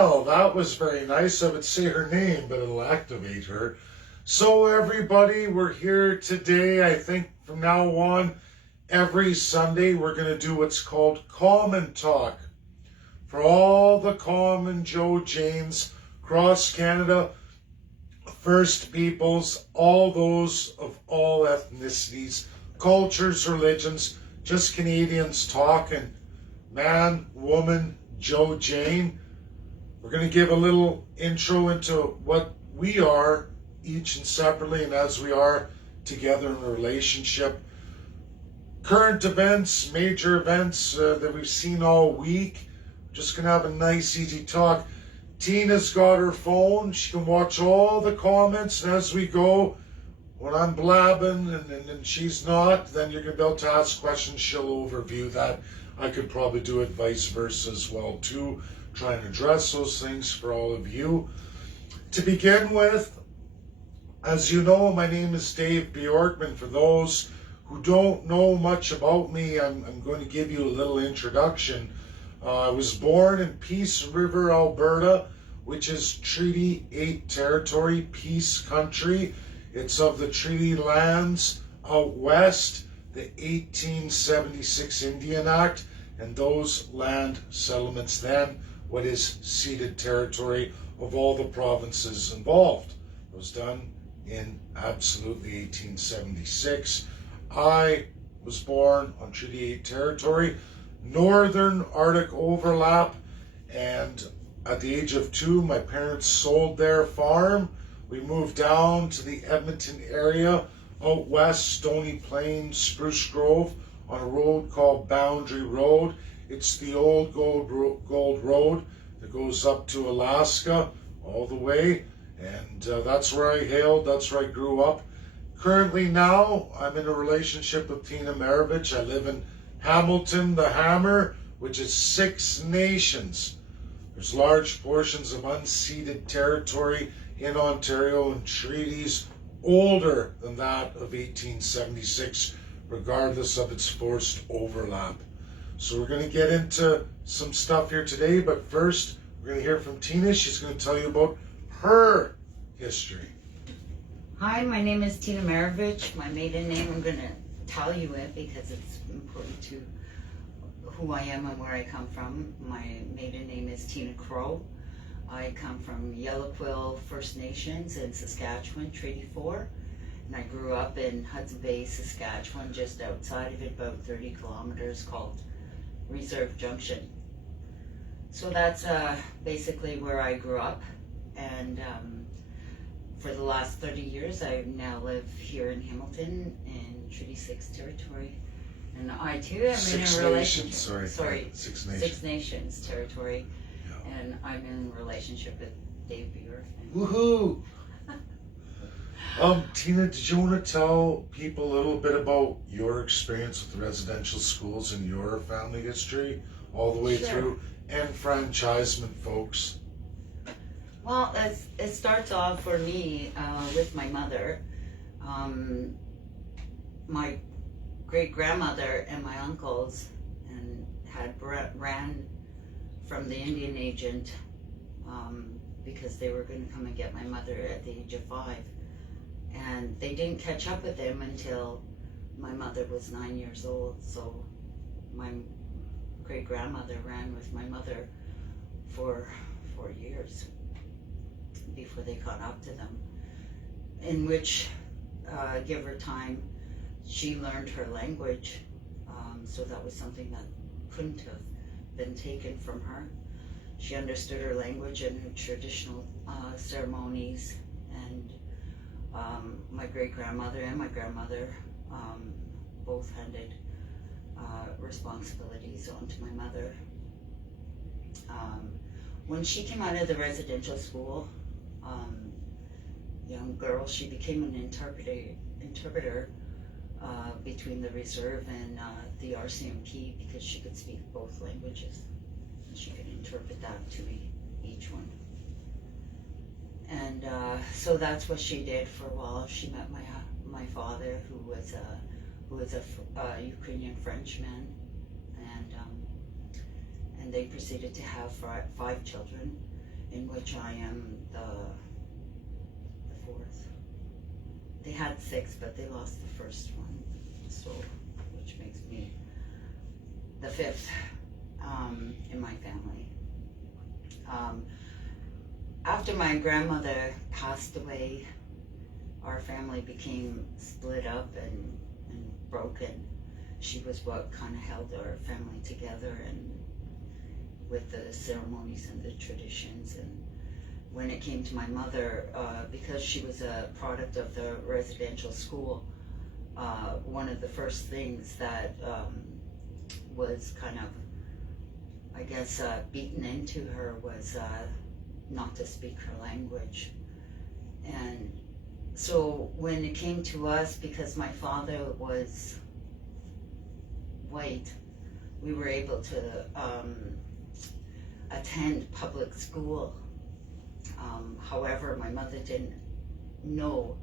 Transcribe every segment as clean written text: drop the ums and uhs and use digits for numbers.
Well, that was very nice. I would say her name, but it'll activate her. So, everybody, we're here today. I think from now on, every Sunday, we're going to do what's called Common Talk. For all the common Joe Janes across Canada, First Peoples, all those of all ethnicities, cultures, religions, just Canadians talking, man, woman, Joe Jane. We're going to give a little intro into what we are, each and separately, and as we are together in a relationship. Current events, major events that we've seen all week. Just going to have a nice, easy talk. Tina's got her phone. She can watch all the comments, and as we go, when I'm blabbing and she's not, then you're going to be able to ask questions. She'll overview that. I could probably do it vice versa as well, too. Try and address those things for all of you. To begin with, as you know, my name is Dave Bjorkman. For those who don't know much about me, I'm going to give you a little introduction. I was born in Peace River, Alberta, which is Treaty 8 territory, peace country. It's of the treaty lands out west, the 1876 Indian Act, and those land settlements then, what is ceded territory of all the provinces involved. It was done in absolutely 1876. I was born on Treaty 8 territory, Northern Arctic overlap, and at the age of 2, my parents sold their farm. We moved down to the Edmonton area, out west, Stony Plain, Spruce Grove, on a road called Boundary Road. It's the old Gold Road that goes up to Alaska all the way, and that's where I hailed, that's where I grew up. Currently now, I'm in a relationship with Tina Maravich. I live in Hamilton, the Hammer, which is 6 nations. There's large portions of unceded territory in Ontario and treaties older than that of 1876, regardless of its forced overlap. So we're going to get into some stuff here today, but first we're going to hear from Tina. She's going to tell you about her history. Hi, my name is Tina Maravich. My maiden name, I'm going to tell you it because it's important to who I am and where I come from. My maiden name is Tina Crow. I come from Yellow Quill First Nations in Saskatchewan, Treaty 4. And I grew up in Hudson Bay, Saskatchewan, just outside of it, about 30 kilometers, called Reserve Junction. So that's basically where I grew up. And for the last 30 years, I now live here in Hamilton in Treaty 6 territory. And I too am in a relationship. Six Nations territory. Yeah. And I'm in a relationship with Dave Bjorkman. Woohoo! Tina, did you want to tell people a little bit about your experience with residential schools and your family history all the way through? Enfranchisement, folks. Well, it starts off for me with my mother. My great-grandmother and my uncles had ran from the Indian agent because they were going to come and get my mother at the age of 5. And they didn't catch up with them until my mother was 9 years old. So my great-grandmother ran with my mother for 4 years before they caught up to them, in which, give her time, she learned her language, so that was something that couldn't have been taken from her. She understood her language and her traditional ceremonies, and my great-grandmother and my grandmother both handed responsibilities onto my mother. When she came out of the residential school, young girl, she became an interpreter between the reserve and the RCMP because she could speak both languages and she could interpret that to each one. And so that's what she did for a while. She met my father, who was a Ukrainian Frenchman, and they proceeded to have 5 children. in which I am the fourth. They had 6, but they lost the first one, so which makes me the 5th in my family. After my grandmother passed away, our family became split up and broken. She was what kind of held our family together, and with the ceremonies and the traditions. And when it came to my mother, because she was a product of the residential school, one of the first things that was kind of, I guess, beaten into her was not to speak her language. And so when it came to us, because my father was white, we were able to attend public school. However, my mother didn't know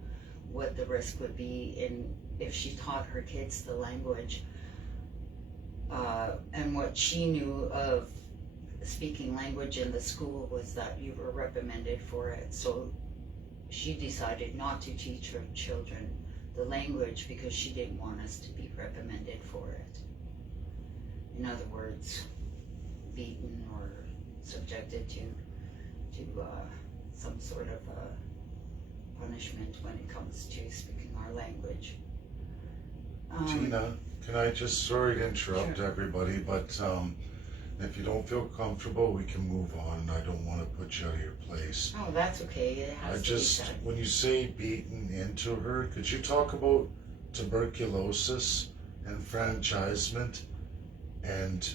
what the risk would be if she taught her kids the language. And what she knew of speaking language in the school was that you were reprimanded for it. So she decided not to teach her children the language because she didn't want us to be reprimanded for it. In other words, beaten or subjected to some sort of punishment when it comes to speaking our language. Tina, can I just, sorry to interrupt Sure. everybody, but if you don't feel comfortable, we can move on. I don't want to put you out of your place. Oh, that's okay. It has to be said. When you say beaten into her, could you talk about tuberculosis, enfranchisement, and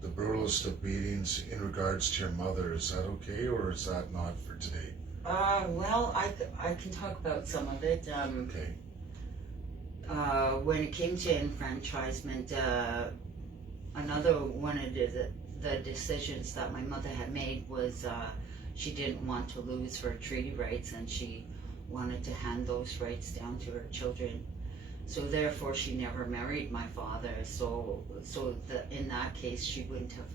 the brutalest of beatings in regards to your mother? Is that okay, or is that not for today? Well, I can talk about some of it. Okay. When it came to enfranchisement, another one of the decisions that my mother had made was she didn't want to lose her treaty rights, and she wanted to hand those rights down to her children. So therefore, she never married my father. So in that case, she wouldn't have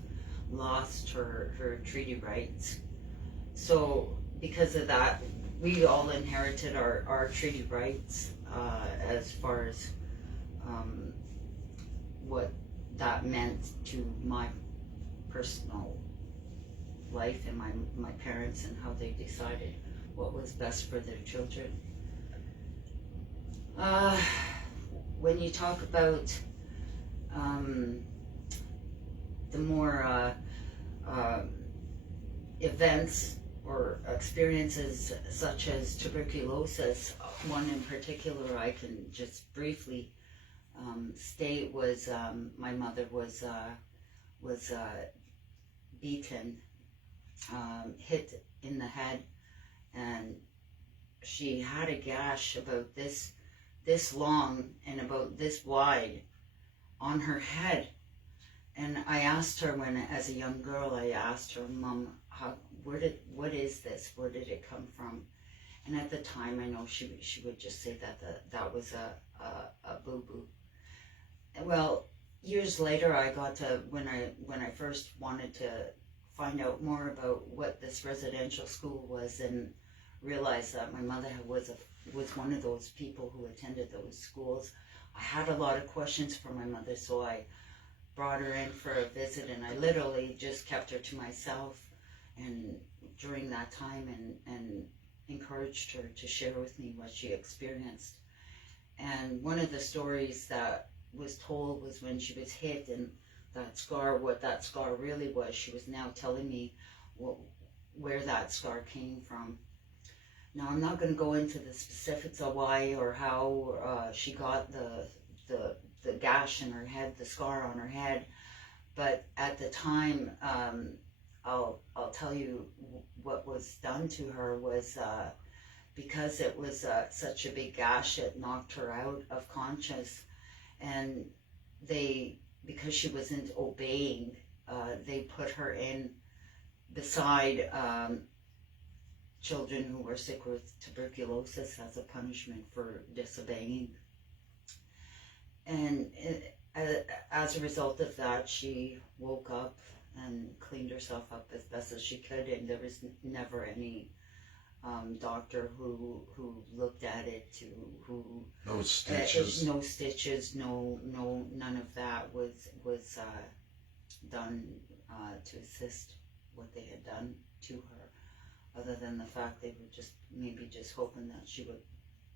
lost her treaty rights. So because of that, we all inherited our treaty rights as far as what that meant to my personal life and my parents, and how they decided what was best for their children. When you talk about the more events or experiences such as tuberculosis, one in particular I can just briefly state was my mother was beaten, hit in the head, and she had a gash about this long and about this wide on her head. And I asked her, as a young girl, I asked her, Mom, what is this? Where did it come from? And at the time, I know she would just say that was a boo-boo. Well, years later, I got to, when I first wanted to find out more about what this residential school was, and realized that my mother was one of those people who attended those schools, I had a lot of questions for my mother, so I brought her in for a visit, and I literally just kept her to myself and during that time, and encouraged her to share with me what she experienced. And one of the stories that was told was when she was hit, and what that scar really was. She was now telling me where that scar came from. Now, I'm not going to go into the specifics of why or how she got the gash in her head, the scar on her head, but at the time, I'll tell you what was done to her was because it was such a big gash, it knocked her out of conscious, and because she wasn't obeying, they put her in beside children who were sick with tuberculosis as a punishment for disobeying. And as a result of that, she woke up and cleaned herself up as best as she could, and there was never any doctor who looked at it, No stitches. no stitches, none of that was done to assist what they had done to her, other than the fact they were just hoping that she would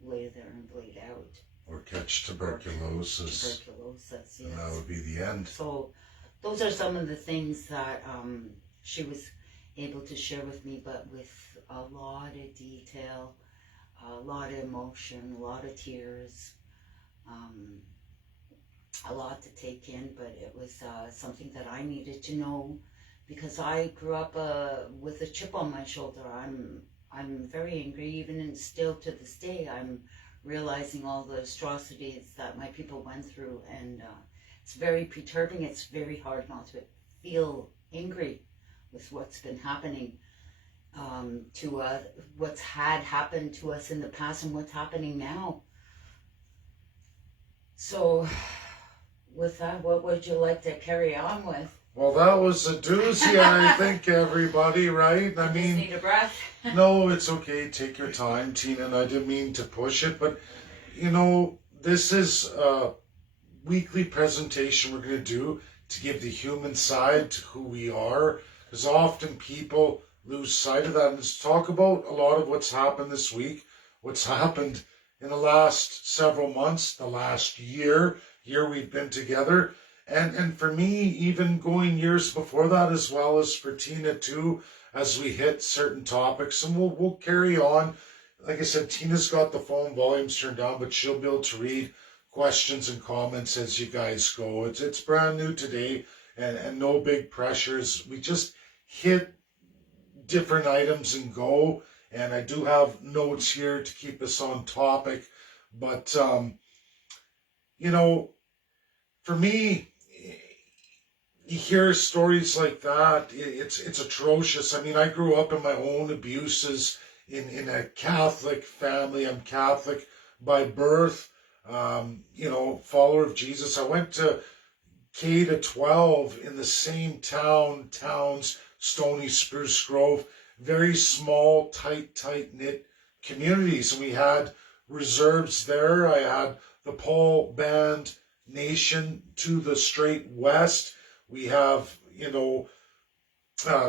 lay there and bleed out. Or catch tuberculosis. Tuberculosis, yes. And that would be the end. So those are some of the things that she was able to share with me, but with a lot of detail, a lot of emotion, a lot of tears, a lot to take in, but it was something that I needed to know, because I grew up with a chip on my shoulder. I'm very angry, even and still to this day. I'm realizing all the atrocities that my people went through, and it's very perturbing. It's very hard not to feel angry with what's been happening to what's had happened to us in the past and what's happening now. So with that, what would you like to carry on with? Well, that was a doozy, I think, everybody, right? I mean, just need a breath. No, it's okay. Take your time, Tina, and I didn't mean to push it, but, this is a weekly presentation we're going to do to give the human side to who we are, because often people lose sight of that. And let's talk about a lot of what's happened this week, what's happened in the last several months, the last year we've been together. And for me, even going years before that, as well as for Tina too, as we hit certain topics, and we'll carry on. Like I said, Tina's got the phone volumes turned down, but she'll be able to read questions and comments as you guys go. It's brand new today, and no big pressures. We just hit different items and go. And I do have notes here to keep us on topic, but for me, you hear stories like that, it's atrocious. I mean, I grew up in my own abuses in a Catholic family. I'm Catholic by birth, follower of Jesus. I went to K to 12 in the same towns, Stony, Spruce Grove, very small, tight-knit communities. And we had reserves there. I had the Paul Band Nation to the straight west. We have,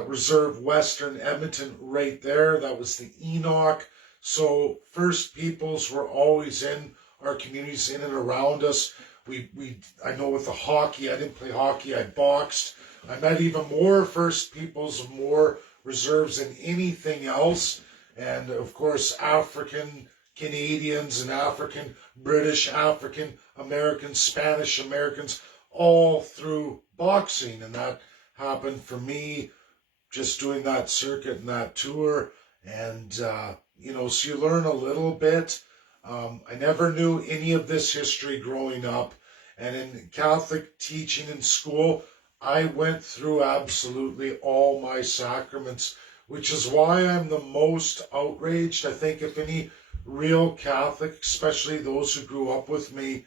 Reserve Western Edmonton right there. That was the Enoch. So First Peoples were always in our communities, in and around us. I know with the hockey, I didn't play hockey, I boxed. I met even more First Peoples, more reserves than anything else. And of course, African Canadians and African British, African Americans, Spanish Americans, all through boxing. And that happened for me just doing that circuit and that tour. And, so you learn a little bit. I never knew any of this history growing up. And in Catholic teaching in school, I went through absolutely all my sacraments, which is why I'm the most outraged. I think if any real Catholic, especially those who grew up with me,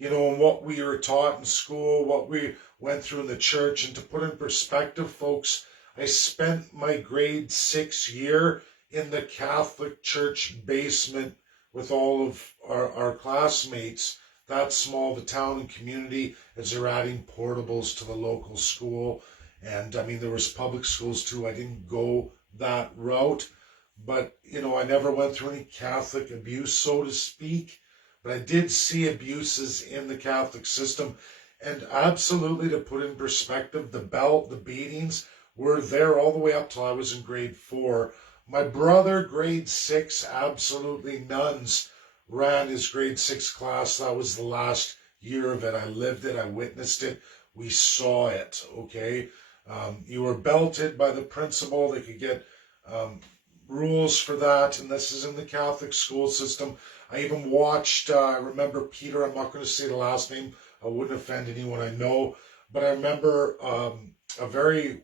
and what we were taught in school, what we went through in the church. And to put in perspective, folks, I spent my grade 6 year in the Catholic church basement with all of our classmates. That small, the town and community, as they're adding portables to the local school. And I mean, there was public schools too. I didn't go that route, but I never went through any Catholic abuse, so to speak. But I did see abuses in the Catholic system. And absolutely, to put in perspective, the belt, the beatings were there all the way up till I was in grade 4. My brother, grade 6, absolutely nuns ran his grade 6 class. That was the last year of it. I lived it. I witnessed it. We saw it, okay? You were belted by the principal. They could get rules for that, and this is in the Catholic school system. I even watched, I remember Peter, I'm not going to say the last name, I wouldn't offend anyone I know, but I remember a very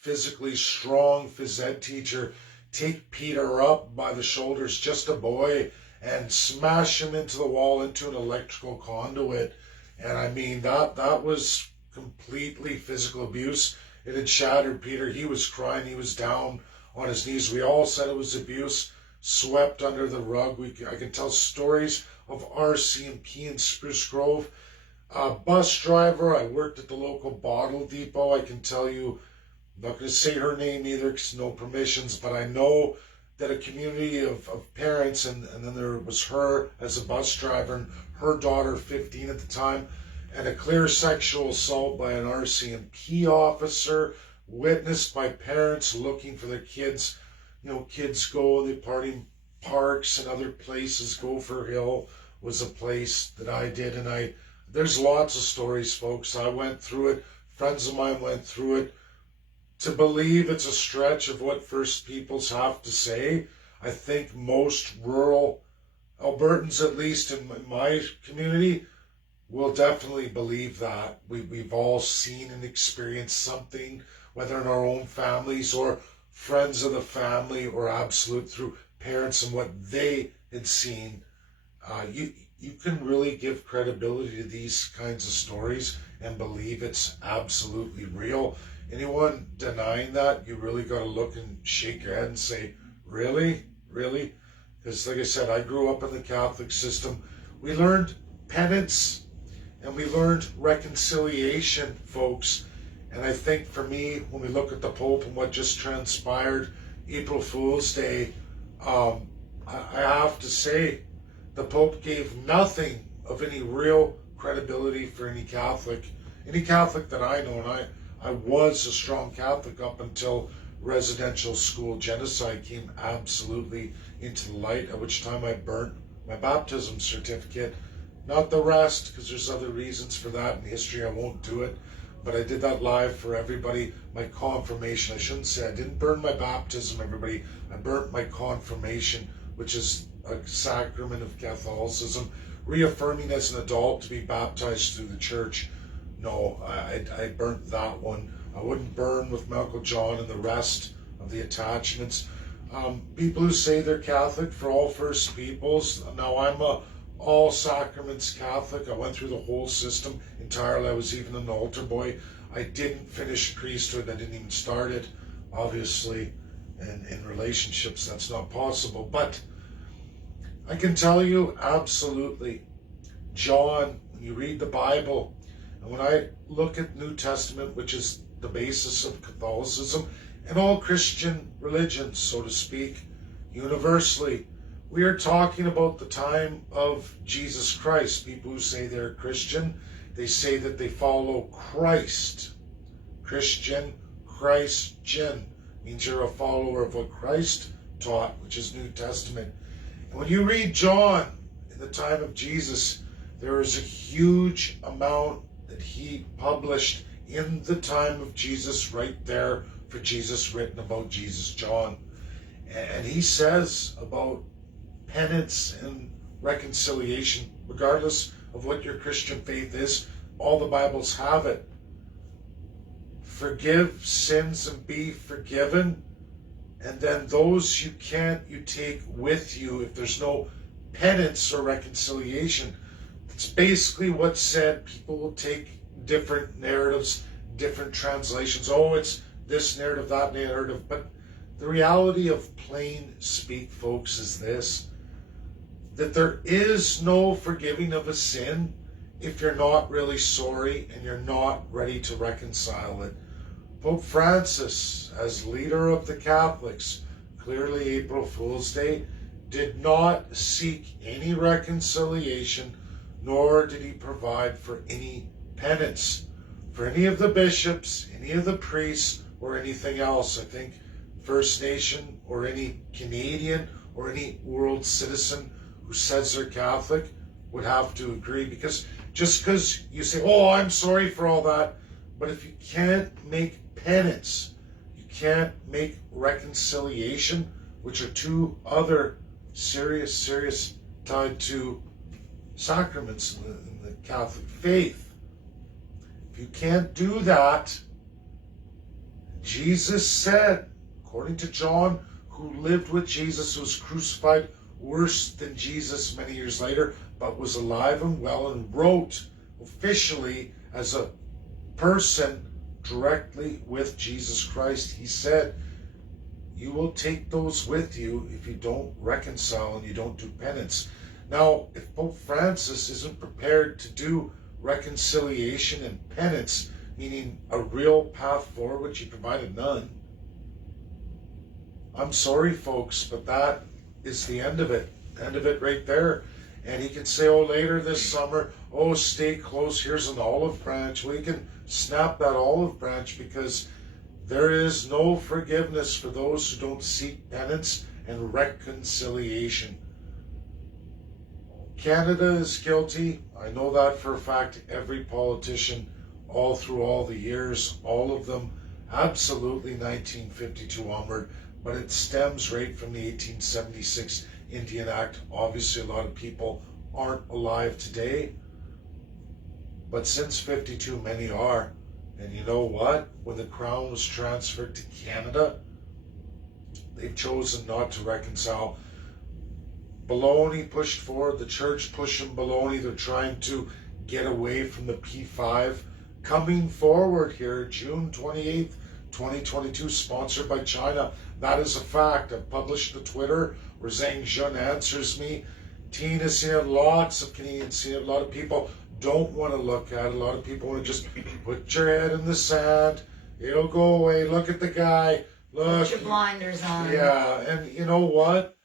physically strong phys ed teacher take Peter up by the shoulders, just a boy, and smash him into the wall, into an electrical conduit. And I mean, that was completely physical abuse. it had shattered Peter. He was crying. He was down on his knees. We all said it was abuse, swept under the rug. I can tell stories of RCMP in Spruce Grove. Bus driver, I worked at the local bottle depot. I can tell you, I'm not going to say her name either because no permissions, but I know that a community of parents, and then there was her as a bus driver and her daughter, 15 at the time, and a clear sexual assault by an RCMP officer, witnessed by parents looking for their kids. You know, kids go and they party in parks and other places. Gopher Hill was a place that I did, and there's lots of stories, folks. I went through it. Friends of mine went through it. To believe it's a stretch of what First Peoples have to say. I think most rural Albertans, at least in my community, will definitely believe that. We've all seen and experienced something, whether in our own families or friends of the family, or absolute through parents and what they had seen. You can really give credibility to these kinds of stories and believe it's absolutely real. Anyone denying that, you really got to look and shake your head and say, really? Really? Because like I said, I grew up in the Catholic system. We learned penance and we learned reconciliation, folks. And I think for me, when we look at the Pope and what just transpired April Fool's Day, I have to say the Pope gave nothing of any real credibility for any Catholic that I know, and I was a strong Catholic up until residential school genocide came absolutely into the light, at which time I burnt my baptism certificate. Not the rest, because there's other reasons for that in history. I won't do it. But I did that live for everybody. My confirmation, I shouldn't say I didn't burn my baptism, everybody. I burnt my confirmation, which is a sacrament of Catholicism, reaffirming as an adult to be baptized through the church. No, I burnt that one. I wouldn't burn with my Uncle John and the rest of the attachments. People who say they're Catholic, for all First Peoples, now I'm a all sacraments Catholic. I went through the whole system entirely. I was even an altar boy. I didn't finish priesthood. I didn't even start it. Obviously, and in relationships, that's not possible. But I can tell you absolutely, John, when you read the Bible, and when I look at New Testament, which is the basis of Catholicism and all Christian religions, so to speak, universally, we are talking about the time of Jesus Christ. People who say they're Christian, they say that they follow Christ. Christian, Christian means you're a follower of what Christ taught, which is New Testament. And when you read John in the time of Jesus, there is a huge amount that he published in the time of Jesus right there for Jesus, written about Jesus, John. And he says about penance and reconciliation, regardless of what your Christian faith is, all the Bibles have it. Forgive sins and be forgiven. And then those you can't, you take with you if there's no penance or reconciliation. It's basically what's said. People will take different narratives, different translations. Oh, it's this narrative, that narrative. But the reality of plain speak, folks, is this: that there is no forgiving of a sin if you're not really sorry and you're not ready to reconcile it. Pope Francis, as leader of the Catholics, clearly April Fool's Day, did not seek any reconciliation, nor did he provide for any penance for any of the bishops, any of the priests, or anything else. I think First Nation or any Canadian or any world citizen who says they're Catholic would have to agree, because just because you say, oh, I'm sorry for all that, but if you can't make penance, you can't make reconciliation, which are two other serious tied to sacraments in the Catholic faith. If you can't do that, Jesus said, according to John, who lived with Jesus, who was crucified worse than Jesus many years later, but was alive and well and wrote officially as a person directly with Jesus Christ. He said, you will take those with you if you don't reconcile and you don't do penance. Now, if Pope Francis isn't prepared to do reconciliation and penance, meaning a real path forward, which he provided none, I'm sorry, folks, but that is the end of it. End of it right there. And he can say, oh, later this summer, oh, stay close, here's an olive branch. We can snap that olive branch, because there is no forgiveness for those who don't seek penance and reconciliation. Canada is guilty. I know that for a fact. Every politician all through all the years, all of them, absolutely 1952 onward, but it stems right from the 1876 Indian Act. Obviously, a lot of people aren't alive today, but since 52, many are. And you know what? When the crown was transferred to Canada, they've chosen not to reconcile. Baloney pushed forward, the church pushing baloney. They're trying to get away from the P5. Coming forward here, June 28th, 2022, sponsored by China. That is a fact. I've published a Twitter where Zhang Jun answers me. Teen has seen it, lots of Canadians see it, a lot of people don't want to look at it. A lot of people want to just put your head in the sand. It'll go away. Look at the guy. Look. Put your blinders on. Yeah, and you know what?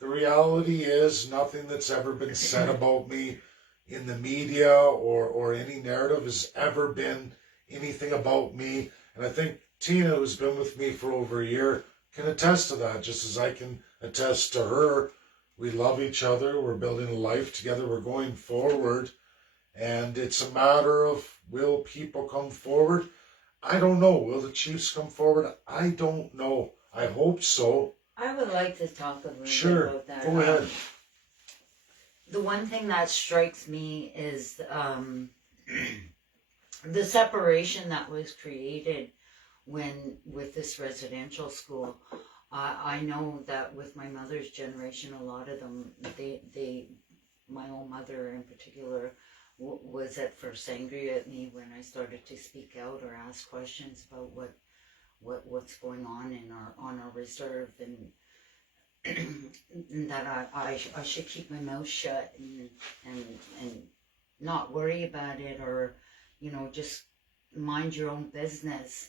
The reality is nothing that's ever been said about me in the media or any narrative has ever been anything about me. And I think Tina, who's been with me for over a year, can attest to that, just as I can attest to her. We love each other. We're building a life together. We're going forward. And it's a matter of, will people come forward? I don't know. Will the Chiefs come forward? I don't know. I hope so. I would like to talk a little Sure. bit about that. Go ahead. The one thing that strikes me is the separation that was created with this residential school. I know that with my mother's generation, a lot of them, my own mother in particular, was at first angry at me when I started to speak out or ask questions about what's going on on our reserve, and that I should keep my mouth shut and not worry about it, or just mind your own business.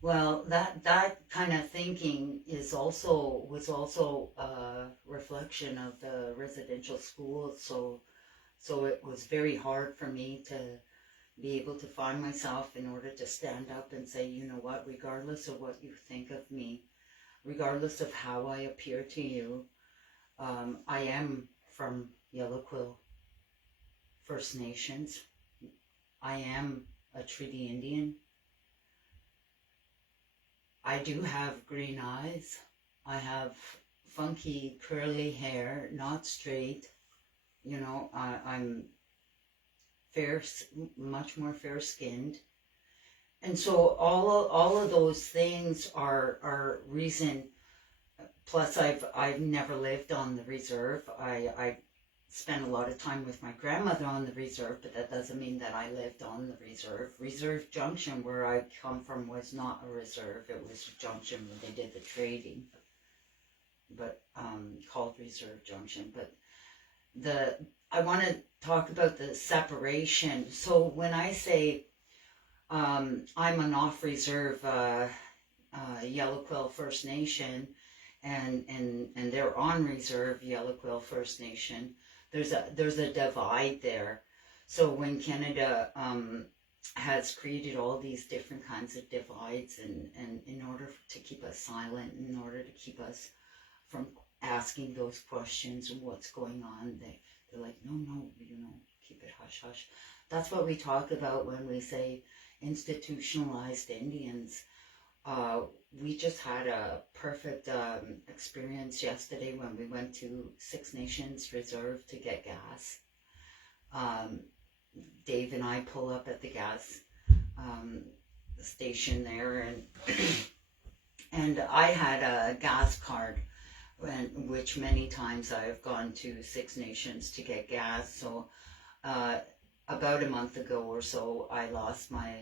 Well, that kind of thinking was also a reflection of the residential school. So it was very hard for me to be able to find myself in order to stand up and say, you know what, regardless of what you think of me, regardless of how I appear to you, I am from Yellow Quill First Nations. I am a Treaty Indian. I do have green eyes. I have funky curly hair, not straight. I'm fair, much more fair-skinned, and so all of those things are reason. Plus, I've never lived on the reserve. I spent a lot of time with my grandmother on the reserve, but that doesn't mean that I lived on the reserve. Reserve Junction, where I come from, was not a reserve. It was a junction where they did the trading, but called Reserve Junction. But I want to talk about the separation. So when I say I'm an off-reserve Yellow Quill First Nation, and they're on reserve Yellow Quill First Nation, there's a divide there. So when Canada has created all these different kinds of divides, and in order to keep us silent, in order to keep us from asking those questions and what's going on, they're like, no, keep it hush hush. That's what we talk about when we say institutionalized Indians. We just had a perfect experience yesterday when we went to Six Nations Reserve to get gas. Dave and I pull up at the gas station there, and I had a gas card, which many times I've gone to Six Nations to get gas. So about a month ago or so, I lost my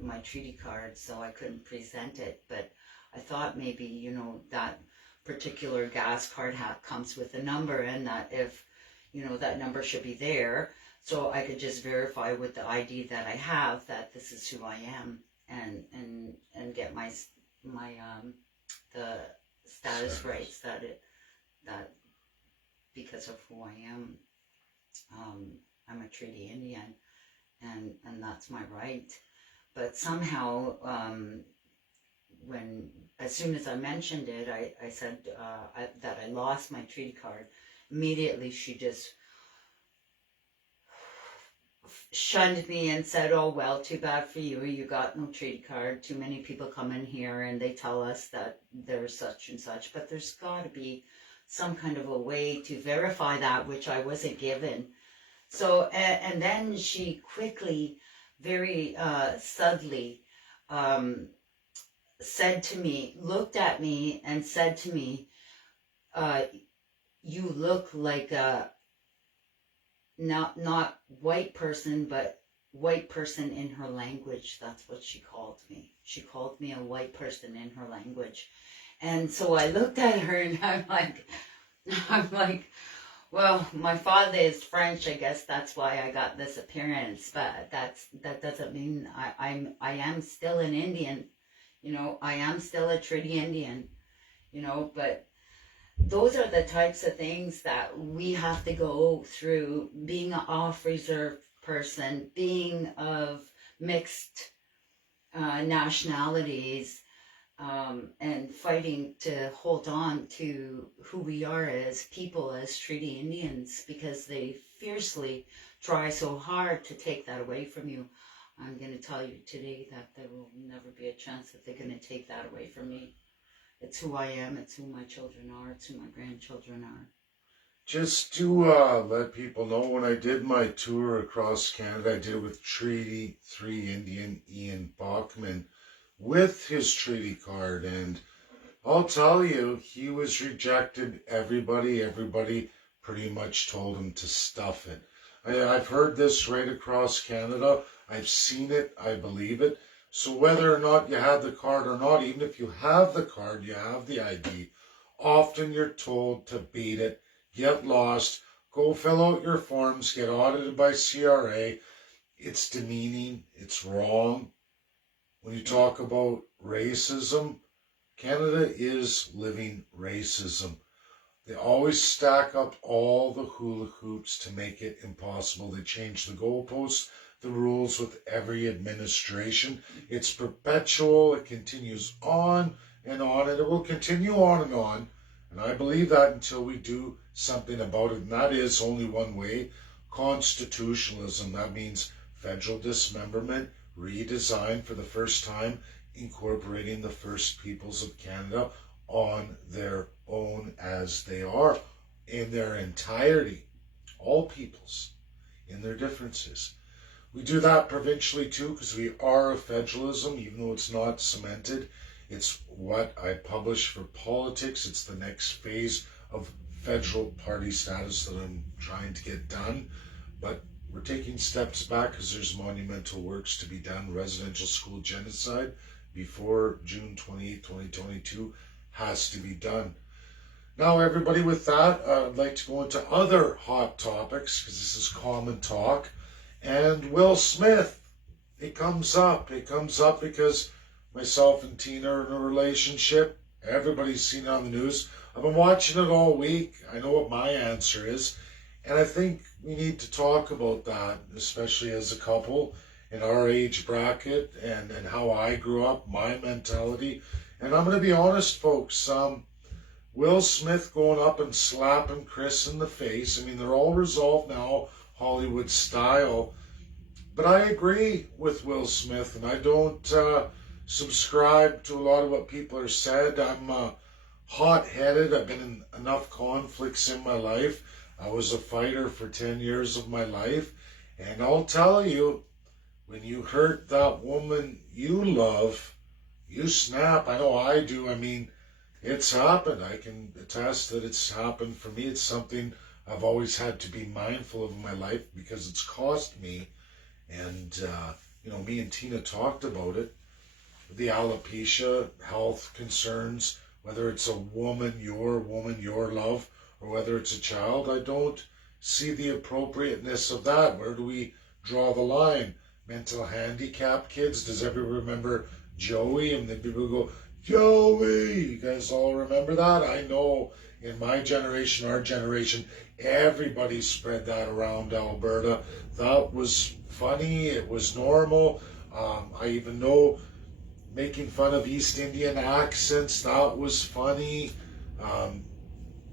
my treaty card, so I couldn't present it. But I thought maybe, you know, that particular gas card comes with a number, and that if, you know, that number should be there, so I could just verify with the ID that I have that this is who I am, and get my the status rights that because of who I am, I'm a treaty Indian, and that's my right. But somehow, as soon as I mentioned it, I said that I lost my treaty card. Immediately, she just shunned me and said, "Oh, well, too bad for you. You got no treaty card. Too many people come in here and they tell us that there's such and such. But there's got to be some kind of a way to verify that, which I wasn't given." So, and then she quickly, very subtly, said to me, looked at me and said to me, "You look like a not white person, but white person in her language." That's what she called me. She called me a white person in her language. And so I looked at her and I'm like, well, my father is French. I guess that's why I got this appearance. But that doesn't mean I am still an Indian. You know, I am still a treaty Indian. You know, but those are the types of things that we have to go through, being an off-reserve person, being of mixed nationalities, and fighting to hold on to who we are as people, as treaty Indians, because they fiercely try so hard to take that away from you. I'm going to tell you today that there will never be a chance that they're going to take that away from me. It's who I am, it's who my children are, it's who my grandchildren are. Just to let people know, when I did my tour across Canada, I did it with Treaty 3 Indian Ian Bjorkman with his treaty card, and I'll tell you, he was rejected. Everybody pretty much told him to stuff it. I've heard this right across Canada. I've seen it. I believe it. So whether or not you have the card or not, even if you have the card, you have the ID, often you're told to beat it, get lost, go fill out your forms, get audited by CRA. It's demeaning. It's wrong. When you talk about racism, Canada is living racism. They always stack up all the hula hoops to make it impossible. They change the goalposts, the rules with every administration. It's perpetual. It continues on, and it will continue on. And I believe that until we do something about it. And that is only one way: constitutionalism. That means federal dismemberment, redesign for the first time, incorporating the First Peoples of Canada on their own as they are in their entirety. All peoples in their differences. We do that provincially too, because we are a federalism, even though it's not cemented. It's what I publish for politics. It's the next phase of federal party status that I'm trying to get done. But we're taking steps back because there's monumental works to be done. Residential school genocide before June 28, 2022 has to be done. Now, everybody, with that, I'd like to go into other hot topics, because this is common talk. And Will Smith, it comes up. It comes up because myself and Tina are in a relationship. Everybody's seen it on the news. I've been watching it all week. I know what my answer is. And I think we need to talk about that, especially as a couple in our age bracket, and how I grew up, my mentality. And I'm going to be honest, folks. Will Smith going up and slapping Chris in the face. I mean, they're all resolved now, Hollywood style. But I agree with Will Smith, and I don't subscribe to a lot of what people are said. I'm hot-headed. I've been in enough conflicts in my life. I was a fighter for 10 years of my life. And I'll tell you, when you hurt that woman you love, you snap. I know I do. I mean, it's happened. I can attest that it's happened for me. It's something I've always had to be mindful of in my life because it's cost me. And, me and Tina talked about it. The alopecia, health concerns, whether it's a woman, your love, or whether it's a child, I don't see the appropriateness of that. Where do we draw the line? Mental handicap kids, does everyone remember Joey? And then people go, Joey! You guys all remember that? I know in my generation, our generation, everybody spread that around Alberta. That was funny, it was normal. I even know making fun of East Indian accents, that was funny.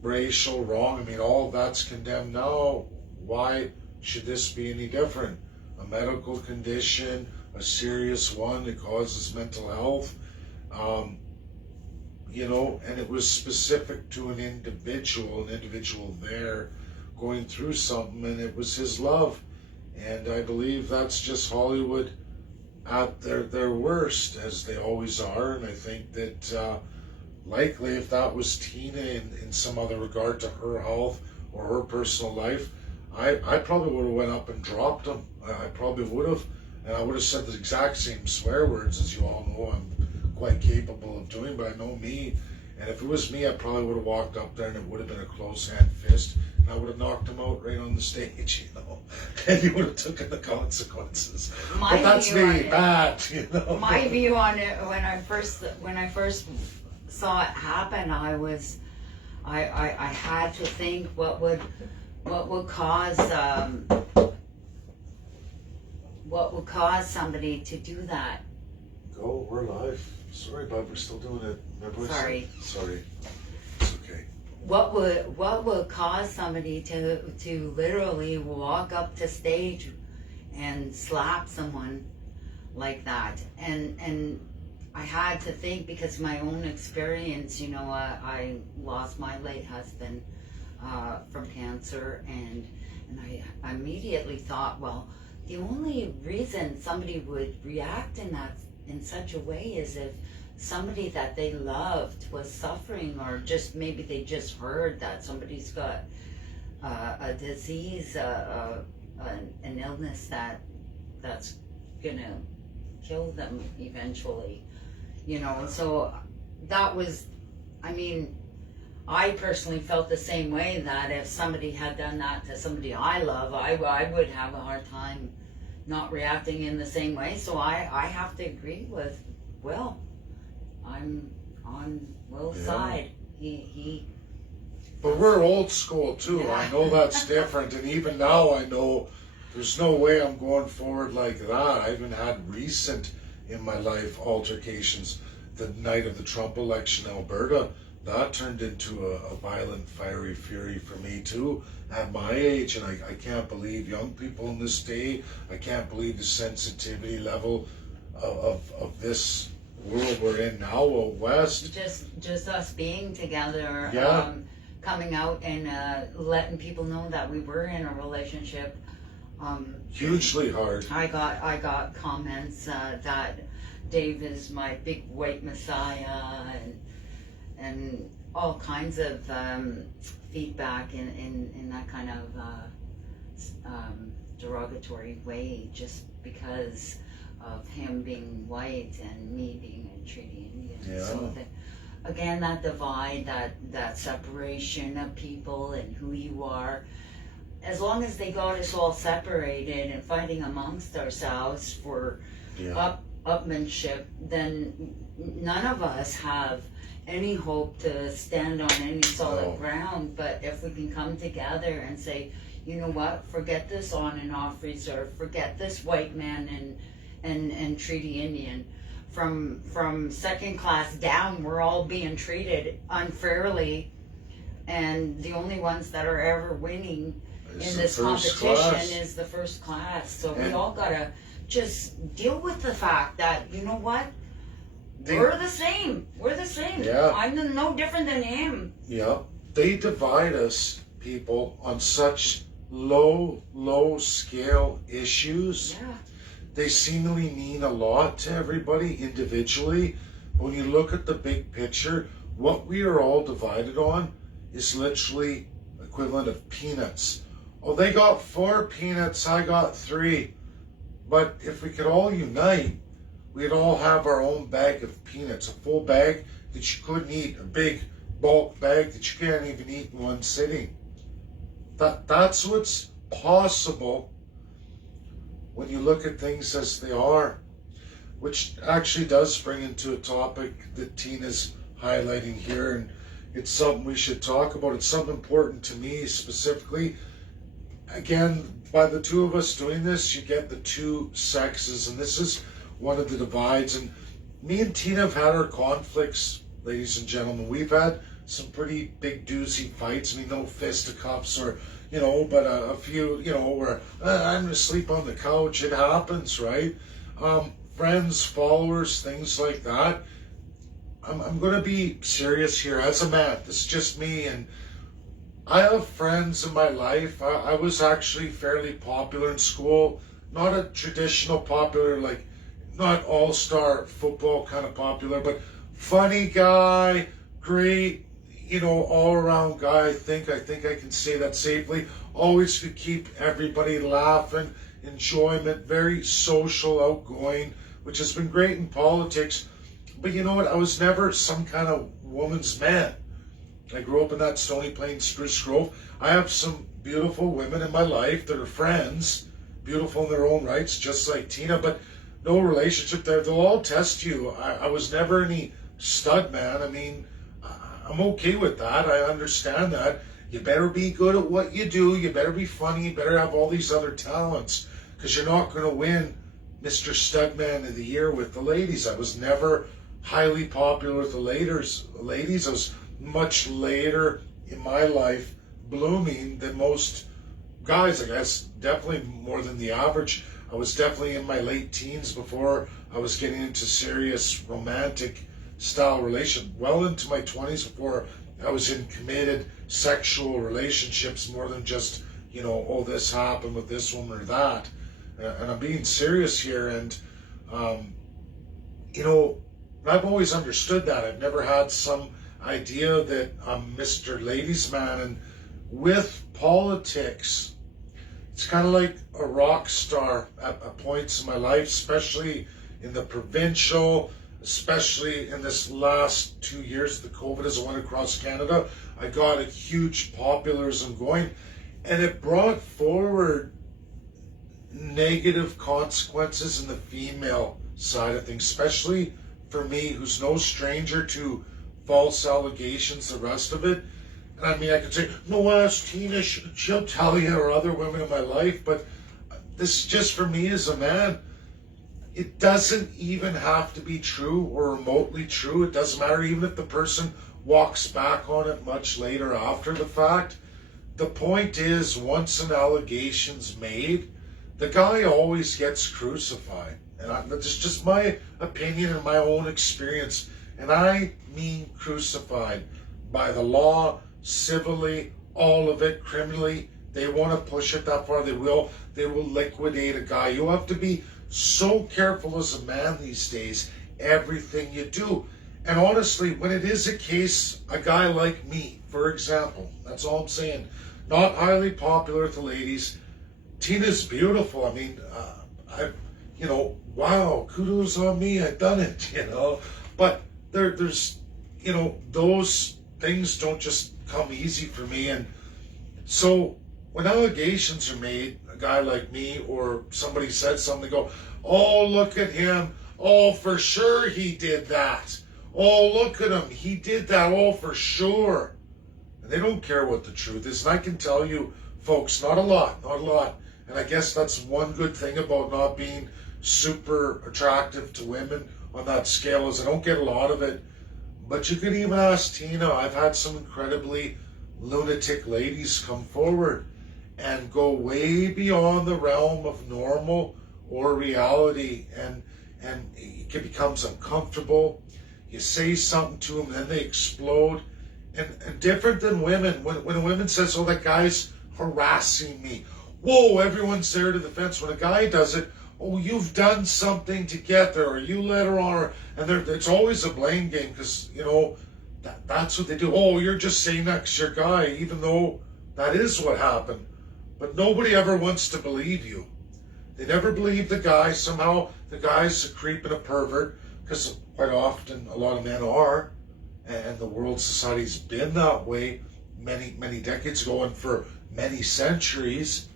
Racial wrong, all of that's condemned now. Why should this be any different? A medical condition, a serious one that causes mental health, and it was specific to an individual there going through something, and it was his love. And I believe that's just Hollywood at their worst, as they always are. And I think that likely if that was Tina in some other regard to her health or her personal life, I probably would have went up and dropped him. I probably would have. And I would have said the exact same swear words, as you all know I'm quite capable of doing, but I know me. And if it was me, I probably would have walked up there and it would have been a close hand fist. And I would have knocked him out right on the stage, and he would have taken the consequences. But that's me, bad, My view on it when I first saw it happen, I had to think what would cause somebody to do that. Go, we're live. Sorry, bud, we're still doing it. Remember Sorry. Sorry. It's okay. What would cause somebody to literally walk up to stage and slap someone like that? And I had to think, because my own experience, I lost my late husband from cancer, and I immediately thought, well, the only reason somebody would react in such a way is if somebody that they loved was suffering, or just maybe they just heard that somebody's got a disease, an illness that's gonna kill them eventually, So that was, I personally felt the same way, that if somebody had done that to somebody I love, I would have a hard time not reacting in the same way. So I have to agree with Will. I'm on Will's side. But we're old school too. Yeah. I know that's different, and even now I know there's no way I'm going forward like that. I even had recent in my life altercations. The night of the Trump election in Alberta, that turned into a violent, fiery fury for me too at my age. And I can't believe young people in this day, I can't believe the sensitivity level of this world we're in now out west. Just us being together, yeah. Coming out and letting people know that we were in a relationship. Hugely hard. I got comments that Dave is my big white messiah, and all kinds of feedback in that kind of derogatory way, just because of him being white and me being a Treaty Indian. Yeah. So again, that divide, that separation of people and who you are, as long as they got us all separated and fighting amongst ourselves for upmanship, then none of us have any hope to stand on any solid ground. But if we can come together and say, you know what, forget this on and off reserve, forget this white man and Treaty Indian. From second class down, we're all being treated unfairly, and the only ones that are ever winning in this competition is the first class. So we all gotta just deal with the fact that, you know what, we're the same. We're the same. Yeah. I'm no different than him. Yeah. They divide us, people, on such low scale issues. Yeah. They seemingly mean a lot to everybody individually. When you look at the big picture, what we are all divided on is literally equivalent of peanuts. Oh, they got 4 peanuts, I got 3. But if we could all unite, we'd all have our own bag of peanuts, a full bag that you couldn't eat, a big bulk bag that you can't even eat in one sitting. That's what's possible when you look at things as they are, which actually does bring into a topic that Tina's highlighting here, and it's something we should talk about. It's something important to me specifically. Again, by the two of us doing this, you get the two sexes, and this is one of the divides. And me and Tina have had our conflicts, ladies and gentlemen. We've had some pretty big doozy fights. I mean, no fisticuffs or, but a few, where I'm going to sleep on the couch. It happens, right? Friends, followers, things like that. I'm going to be serious here as a man. This is just me, and I have friends in my life. I was actually fairly popular in school. Not a traditional popular, like not all-star football kind of popular, but funny guy, great, all-around guy. I think I can say that safely. Always could keep everybody laughing, enjoyment, very social, outgoing, which has been great in politics. But you know what? I was never some kind of woman's man. I grew up in that Stony Plain Spruce Grove. I have some beautiful women in my life that are friends, beautiful in their own rights, just like Tina, but no relationship there. They'll all test you. I was never any stud man. I mean, I'm okay with that. I understand that. You better be good at what you do. You better be funny. You better have all these other talents, because you're not going to win Mr. Studman of the Year with the ladies. I was never highly popular with the ladies. I was much later in my life blooming than most guys, I guess. Definitely more than the average. I was definitely in my late teens before I was getting into serious romantic style relation. Well into my 20s before I was in committed sexual relationships, more than just, this happened with this woman or that. And I'm being serious here. And, I've always understood that. I've never had some idea that I'm Mr. Ladies Man. And with politics, it's kind of like a rock star at points in my life, especially in the provincial, especially in this last 2 years of the COVID as I went across Canada. I got a huge popularism going, and it brought forward negative consequences in the female side of things, especially for me, who's no stranger to false allegations, the rest of it. And I mean, I could say, no, ask Tina, she'll tell you, or other women in my life, but this is just for me as a man. It doesn't even have to be true or remotely true. It doesn't matter, even if the person walks back on it much later after the fact. The point is, once an allegation's made, the guy always gets crucified. And that's just my opinion and my own experience. And I mean crucified by the law, civilly, all of it, criminally. They want to push it that far, they will. They will liquidate a guy. You have to be so careful as a man these days, everything you do. And honestly, when it is a case, a guy like me, for example, that's all I'm saying, not highly popular with the ladies. Tina's beautiful. I mean, wow, kudos on me, I've done it, But there's, those things don't just come easy for me. And so when allegations are made, a guy like me or somebody said something, go, oh, look at him. Oh, for sure he did that. Oh, look at him. He did that. Oh, for sure. And they don't care what the truth is. And I can tell you, folks, not a lot. And I guess that's one good thing about not being super attractive to women on that scale, is I don't get a lot of it. But you could even ask Tina. I've had some incredibly lunatic ladies come forward and go way beyond the realm of normal or reality, and it becomes uncomfortable. You say something to them, and then they explode. And different than women, when a woman says, oh, that guy's harassing me, whoa, everyone's there to the fence. When a guy does it, oh, you've done something to get there, or you let her on, and it's always a blame game, because, that's what they do. Oh, you're just saying that because you're a guy, even though that is what happened. But nobody ever wants to believe you. They never believe the guy. Somehow the guy's a creep and a pervert, because quite often a lot of men are, and the world society's been that way many decades ago and for many centuries.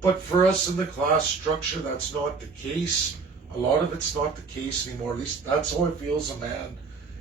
But for us in the class structure, that's not the case. A lot of it's not the case anymore. At least that's how I feel as a man.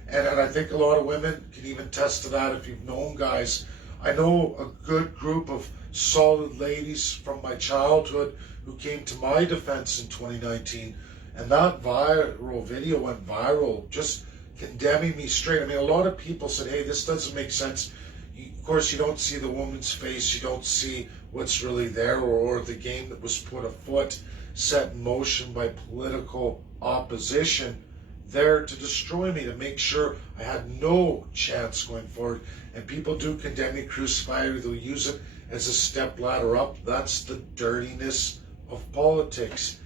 And I think a lot of women can even attest to that if you've known guys. I know a good group of solid ladies from my childhood who came to my defense in 2019. And that viral video went viral, just condemning me straight. I mean, a lot of people said, hey, this doesn't make sense. Of course, you don't see the woman's face. You don't see what's really there, or the game that was put afoot, set in motion by political opposition there to destroy me, to make sure I had no chance going forward. And people do condemn me, crucify me, they'll use it as a step ladder up. That's the dirtiness of politics.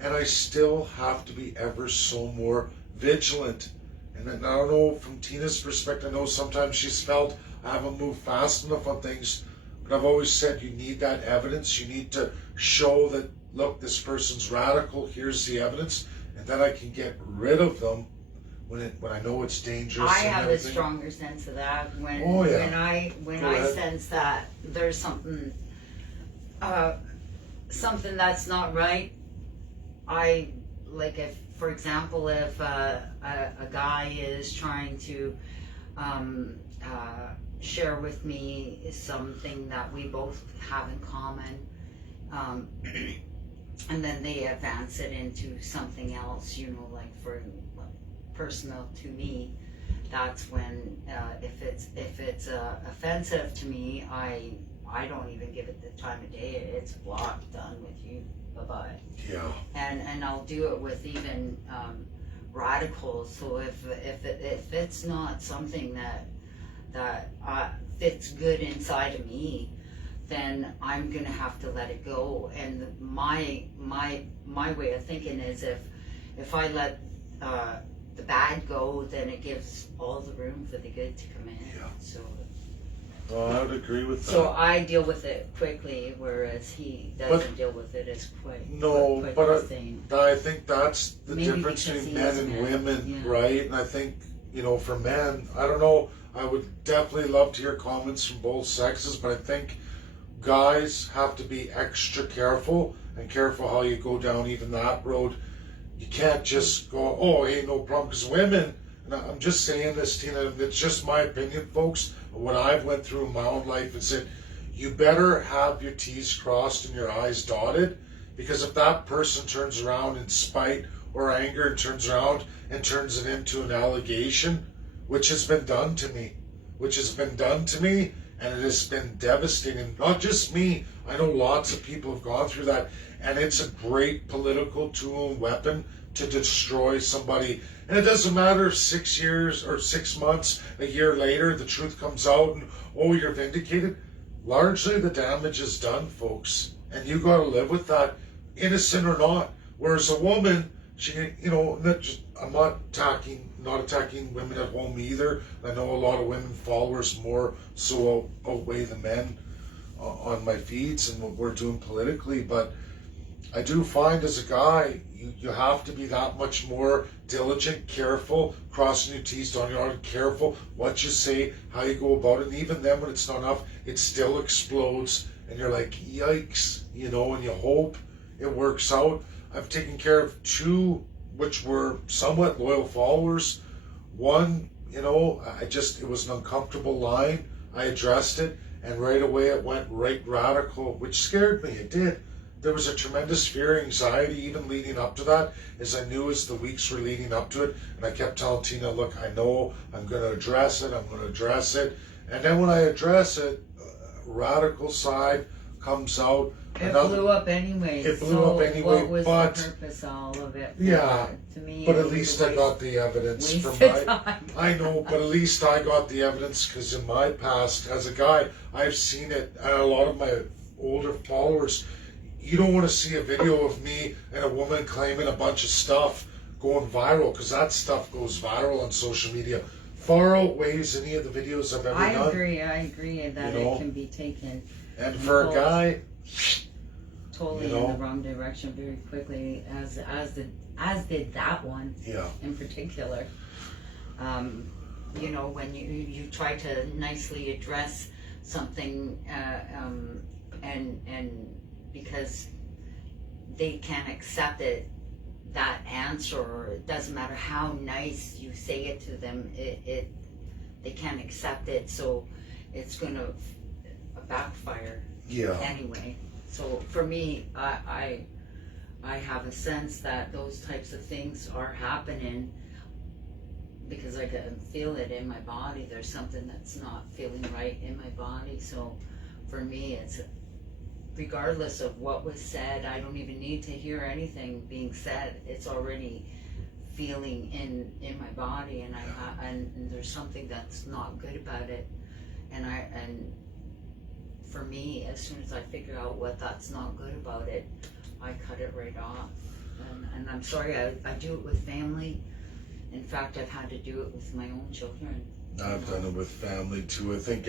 And I still have to be ever so more vigilant. And I don't know, from Tina's perspective, I know sometimes she's felt I haven't moved fast enough on things, but I've always said you need that evidence. You need to show that, look, this person's radical, here's the evidence, and then I can get rid of them when I know it's dangerous. I have a stronger sense of that when I sense that there's something that's not right. I, like, if, for example, if a guy is trying to share with me something that we both have in common, and then they advance it into something else, you know, like for personal to me, that's when if it's offensive to me, I don't even give it the time of day. It's blocked, done with you, bye-bye. Yeah. And I'll do it with even radicals. So if it's not something that fits good inside of me, then I'm gonna have to let it go. And my way of thinking is if I let the bad go, then it gives all the room for the good to come in. Yeah. So. Well, I would agree with that. So I deal with it quickly, whereas he doesn't deal with it as quick. No, but I think that's the Maybe difference because between he men is a and man. women, Yeah. right? And I think, you know, for men, I don't know, I would definitely love to hear comments from both sexes, but I think guys have to be extra careful, and careful how you go down even that road. You can't just go, oh, hey, no problem, because women, and I'm just saying this, Tina, it's just my opinion, folks, what I've went through in my own life, and said, you better have your T's crossed and your I's dotted, because if that person turns around in spite or anger and turns around and turns it into an allegation, which has been done to me, and it has been devastating. Not just me, I know lots of people have gone through that, and it's a great political tool and weapon to destroy somebody. And it doesn't matter if 6 years or 6 months, a year later, the truth comes out and, oh, you're vindicated. Largely the damage is done, folks, and you got to live with that, innocent or not. Whereas a woman, she, you know, I'm not attacking women at home either. I know a lot of women followers more so outweigh the men on my feeds and what we're doing politically, but I do find as a guy, you have to be that much more diligent, careful, crossing your T's, dotting your I's, careful what you say, how you go about it, and even then when it's not enough, it still explodes, and you're like, yikes, you know, and you hope it works out. I've taken care of 2, which were somewhat loyal followers. One, you know, it was an uncomfortable line. I addressed it, and right away it went right radical, which scared me. It did. There was a tremendous fear, anxiety, even leading up to that, as I knew as the weeks were leading up to it. And I kept telling Tina, look, I know I'm going to address it. And then when I address it, radical side comes out. It blew up anyway. What was but the purpose all of it? Yeah, to me, but at least I got the evidence from I know, but at least I got the evidence, because in my past as a guy, I've seen it, and a lot of my older followers, you don't want to see a video of me and a woman claiming a bunch of stuff going viral, because that stuff goes viral on social media far outweighs any of the videos I've ever done. I agree that You know? it can be taken And for a guy, totally you know? in the wrong direction very quickly, as did that one yeah, in particular. You know, when you try to nicely address something, and because they can't accept it, that answer, or it doesn't matter how nice you say it to them, they can't accept it, so it's gonna backfire yeah, anyway. So for me, I have a sense that those types of things are happening because I can feel it in my body. There's something that's not feeling right in my body. So for me, it's regardless of what was said, I don't even need to hear anything being said. It's already feeling in my body, and and there's something that's not good about it. And for me, as soon as I figure out what that's not good about it, I cut it right off. And I'm sorry, I do it with family. In fact, I've had to do it with my own children. I've done it with family too. I think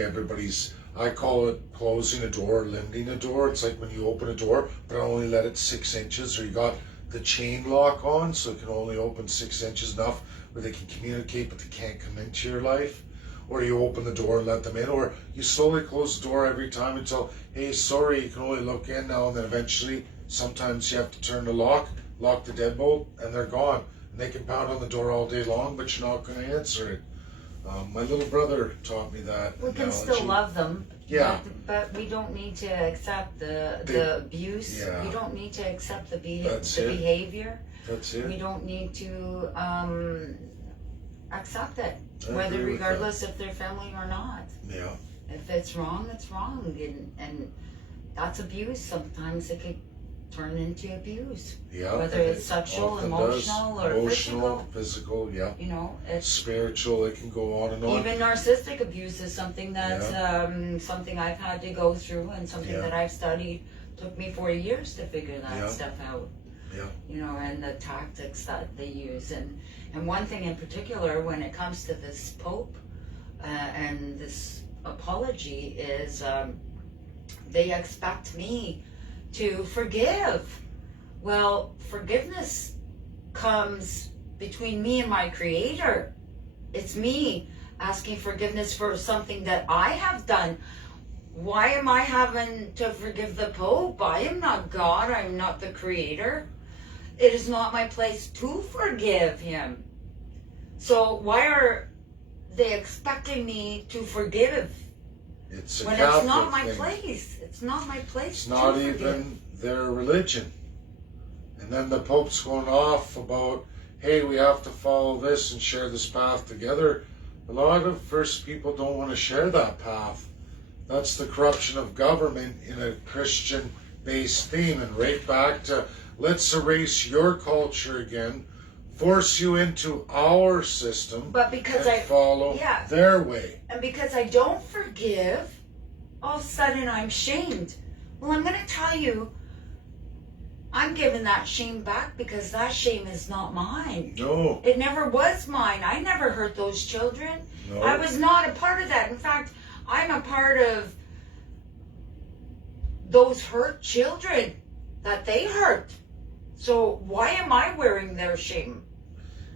I call it closing a door, limiting a door. It's like when you open a door, but only let it 6 inches, or you got the chain lock on, so it can only open 6 inches enough where they can communicate, but they can't come into your life. Or you open the door and let them in, or you slowly close the door every time until, hey, sorry, you can only look in now, and then eventually, sometimes you have to turn the lock the deadbolt, and they're gone. And they can pound on the door all day long, but you're not going to answer it. My little brother taught me that. We can still love them. Yeah. But we don't need to accept the abuse. Yeah. We don't need to accept the That's it. behavior. That's it. We don't need to accept it, I whether agree with regardless if they're family or not. Yeah. If it's wrong, it's wrong, and that's abuse. Sometimes it could turn into abuse. Yeah. Whether it's sexual, emotional, or physical, yeah. You know, it's spiritual. It can go on and on. even narcissistic abuse is something that's something I've had to go through, and something that I've studied. Took me 4 years to figure that stuff out. Yeah. You know, and the tactics that they use, and one thing in particular when it comes to this Pope and this apology is they expect me to forgive. Well, forgiveness comes between me and my Creator. It's me asking forgiveness for something that I have done. Why am I having to forgive the Pope? I am not God. I'm not the Creator. It is not my place to forgive him. So why are they expecting me to forgive? It's a when Catholic it's not my thing. place. It's not my place. It's not to even forgive. their religion. And then the Pope's going off about, hey, we have to follow this and share this path together. A lot of first people don't want to share that path. That's the corruption of government in a Christian-based theme. And right back to, let's erase your culture again, force you into our system, But because and follow their way. And because I don't forgive, all of a sudden I'm shamed. Well, I'm going to tell you, I'm giving that shame back because that shame is not mine. No. It never was mine. I never hurt those children. No. I was not a part of that. In fact, I'm a part of those hurt children that they hurt. So why am I wearing their shame?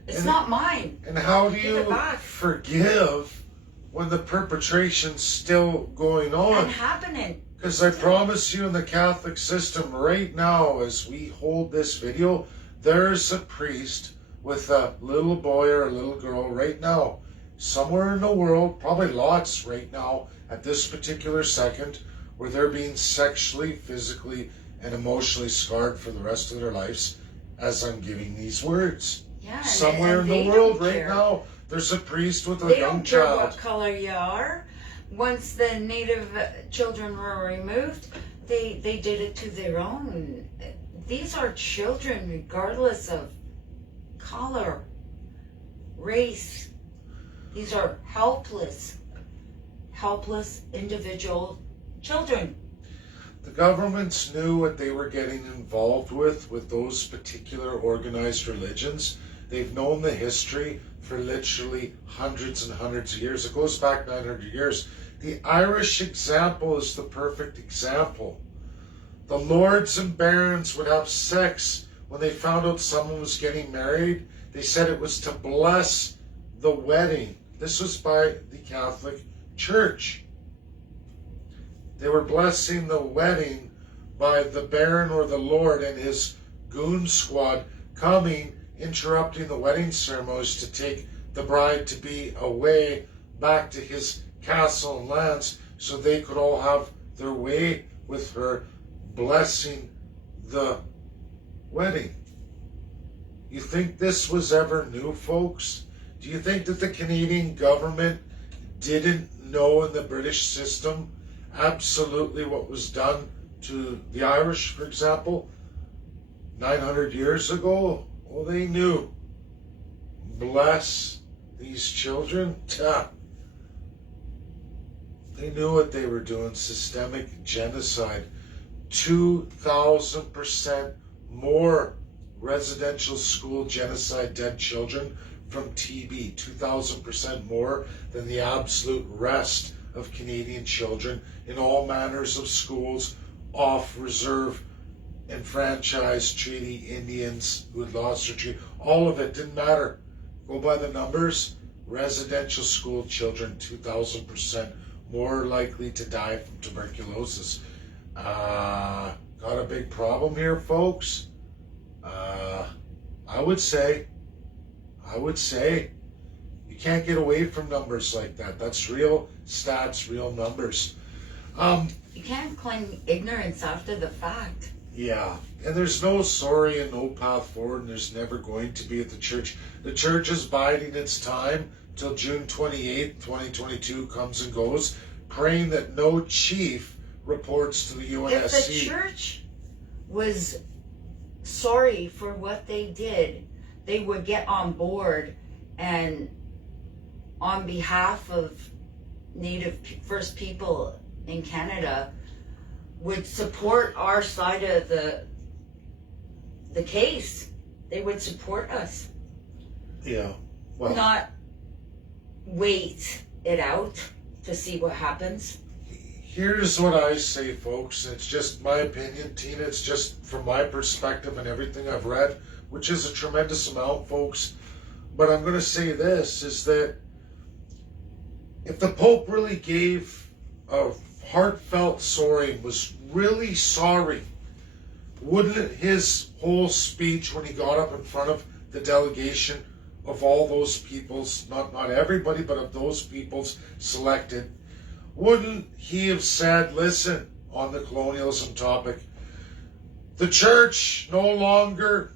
It's not mine. And how do Give you it back. forgive when the perpetration's still going on? And happening. Because I promise you, in the Catholic system right now, as we hold this video, there's a priest with a little boy or a little girl right now, somewhere in the world, probably lots right now, at this particular second, where they're being sexually, physically, and emotionally scarred for the rest of their lives as I'm giving these words. Yeah, Somewhere and in the they world don't right care. now, there's a priest with a They young don't care child. what color you are. Once the native children were removed, they did it to their own. These are children regardless of color, race. These are helpless individual children. The governments knew what they were getting involved with those particular organized religions. They've known the history for literally hundreds and hundreds of years. It goes back 900 years. The Irish example is the perfect example. The lords and barons would have sex when they found out someone was getting married. They said it was to bless the wedding. This was by the Catholic Church. They were blessing the wedding by the baron or the lord and his goon squad coming, interrupting the wedding ceremonies to take the bride to be away back to his castle and lands so they could all have their way with her, blessing the wedding. You think this was ever new, folks? Do you think that the Canadian government didn't know in the British system absolutely what was done to the Irish, for example, 900 years ago? Well, they knew. Bless these children. They knew what they were doing. Systemic genocide. 2,000% more residential school genocide dead children from TB. 2,000% more than the absolute rest of Canadian children in all manners of schools, off reserve, enfranchised treaty Indians who had lost their treaty. All of it didn't matter. Go by the numbers. Residential school children, 2,000% more likely to die from tuberculosis. Got a big problem here, folks? I would say you can't get away from numbers like that. That's real stats, real numbers. You can't claim ignorance after the fact. Yeah, and there's no sorry and no path forward, and there's never going to be at the church. The church is biding its time till June 28th, 2022 comes and goes, praying that no chief reports to the UNSC. If the church was sorry for what they did, they would get on board and on behalf of Native First People in Canada would support our side of the case. They would support us. Yeah. Well, not wait it out to see what happens. Here's what I say, folks. It's just my opinion, Tina. It's just from my perspective and everything I've read, which is a tremendous amount, folks. But I'm going to say this, is that if the Pope really gave a heartfelt sorry, was really sorry, wouldn't his whole speech when he got up in front of the delegation of all those peoples, not everybody, but of those peoples selected, wouldn't he have said, listen, on the colonialism topic, the church no longer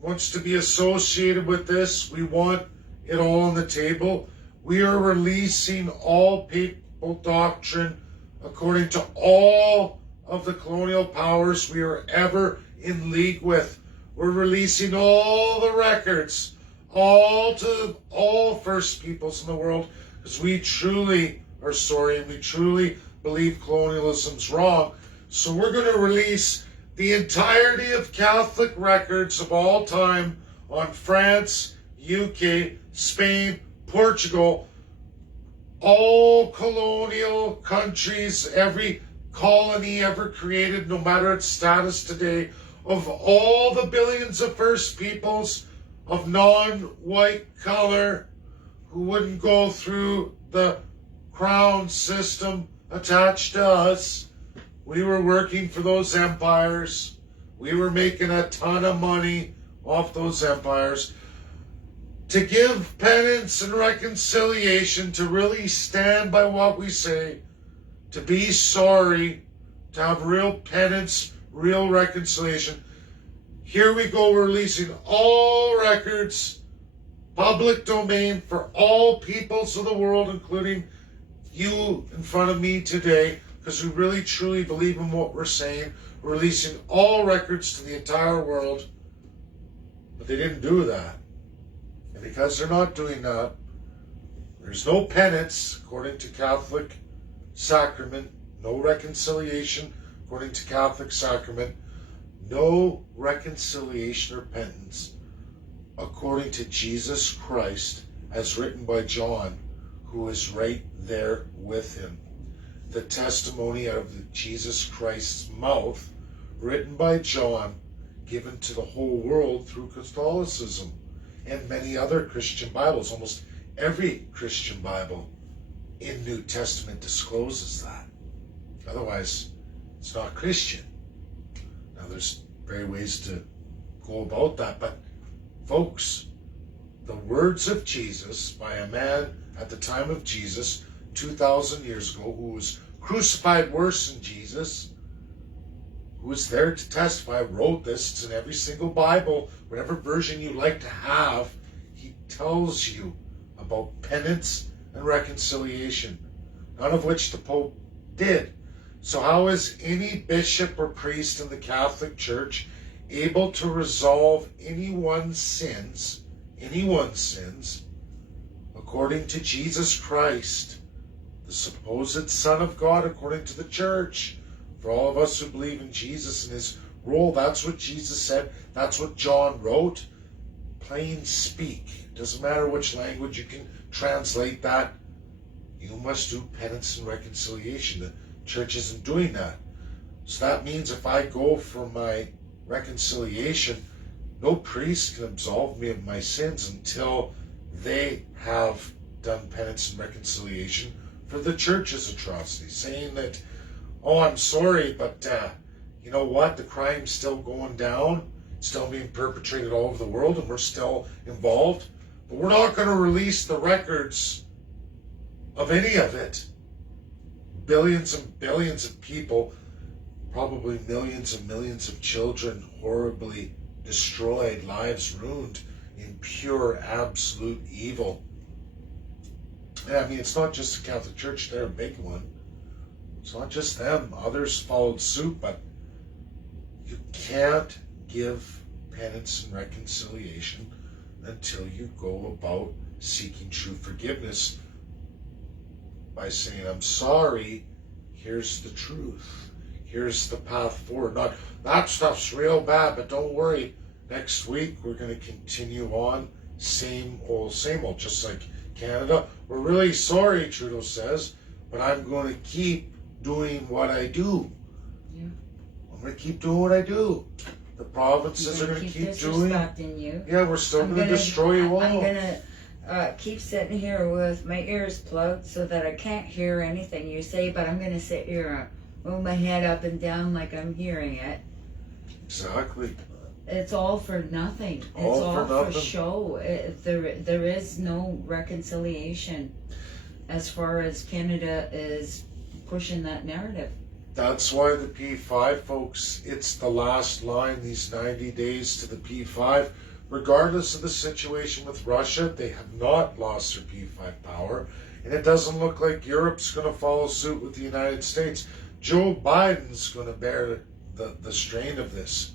wants to be associated with this. We want it all on the table. We are releasing all papal doctrine according to all of the colonial powers we are ever in league with. We're releasing all the records, all to all First Peoples in the world, because we truly are sorry and we truly believe colonialism's wrong. So we're going to release the entirety of Catholic records of all time on France, UK, Spain, Portugal, all colonial countries, every colony ever created, no matter its status today, of all the billions of First Peoples of non-white color who wouldn't go through the crown system attached to us. We were working for those empires. We were making a ton of money off those empires. To give penance and reconciliation, to really stand by what we say, to be sorry, to have real penance, real reconciliation. Here we go, we're releasing all records, public domain for all peoples of the world, including you in front of me today, because we really truly believe in what we're saying. We're releasing all records to the entire world. But they didn't do that. And because they're not doing that, there's no penance according to Catholic sacrament, no reconciliation according to Catholic sacrament, no reconciliation or penance according to Jesus Christ, as written by John, who is right there with him. The testimony out of the Jesus Christ's mouth, written by John, given to the whole world through Catholicism and many other Christian Bibles. Almost every Christian Bible in New Testament discloses that. Otherwise, it's not Christian. Now, there's very ways to go about that, but folks, the words of Jesus by a man at the time of Jesus, 2,000 years ago, who was crucified worse than Jesus, who was there to testify, wrote this. It's in every single Bible, whatever version you like to have. He tells you about penance and reconciliation, none of which the Pope did. So how is any bishop or priest in the Catholic Church able to resolve anyone's sins, according to Jesus Christ, the supposed Son of God, according to the Church? For all of us who believe in Jesus and his role, that's what Jesus said. That's what John wrote. Plain speak. It doesn't matter which language you can translate that. You must do penance and reconciliation. The Church isn't doing that. So that means if I go for my reconciliation, no priest can absolve me of my sins until they have done penance and reconciliation for the Church's atrocity, saying that, oh, I'm sorry, but you know what? The crime's still going down, it's still being perpetrated all over the world, and we're still involved. But we're not going to release the records of any of it. Billions and billions of people, probably millions and millions of children horribly destroyed, lives ruined in pure, absolute evil. And I mean, it's not just the Catholic Church, they're a big one. It's not just them. Others followed suit, but you can't give penance and reconciliation until you go about seeking true forgiveness by saying, I'm sorry, here's the truth. Here's the path forward. Not, that stuff's real bad, but don't worry. Next week, we're going to continue on. Same old, just like Canada. We're really sorry, Trudeau says, but I'm going to keep doing what I do. Yeah. I'm going to keep doing what I do. The provinces are going to keep doing. You. Yeah, we're still going to destroy you all. I'm going to keep sitting here with my ears plugged so that I can't hear anything you say, but I'm going to sit here and move my head up and down like I'm hearing it. Exactly. It's all for nothing. It's all for show. There is no reconciliation as far as Canada is pushing that narrative. That's why the P5, folks, it's the last line, these 90 days to the P5. Regardless of the situation with Russia, they have not lost their P5 power, and it doesn't look like Europe's going to follow suit with the United States. Joe Biden's going to bear the strain of this.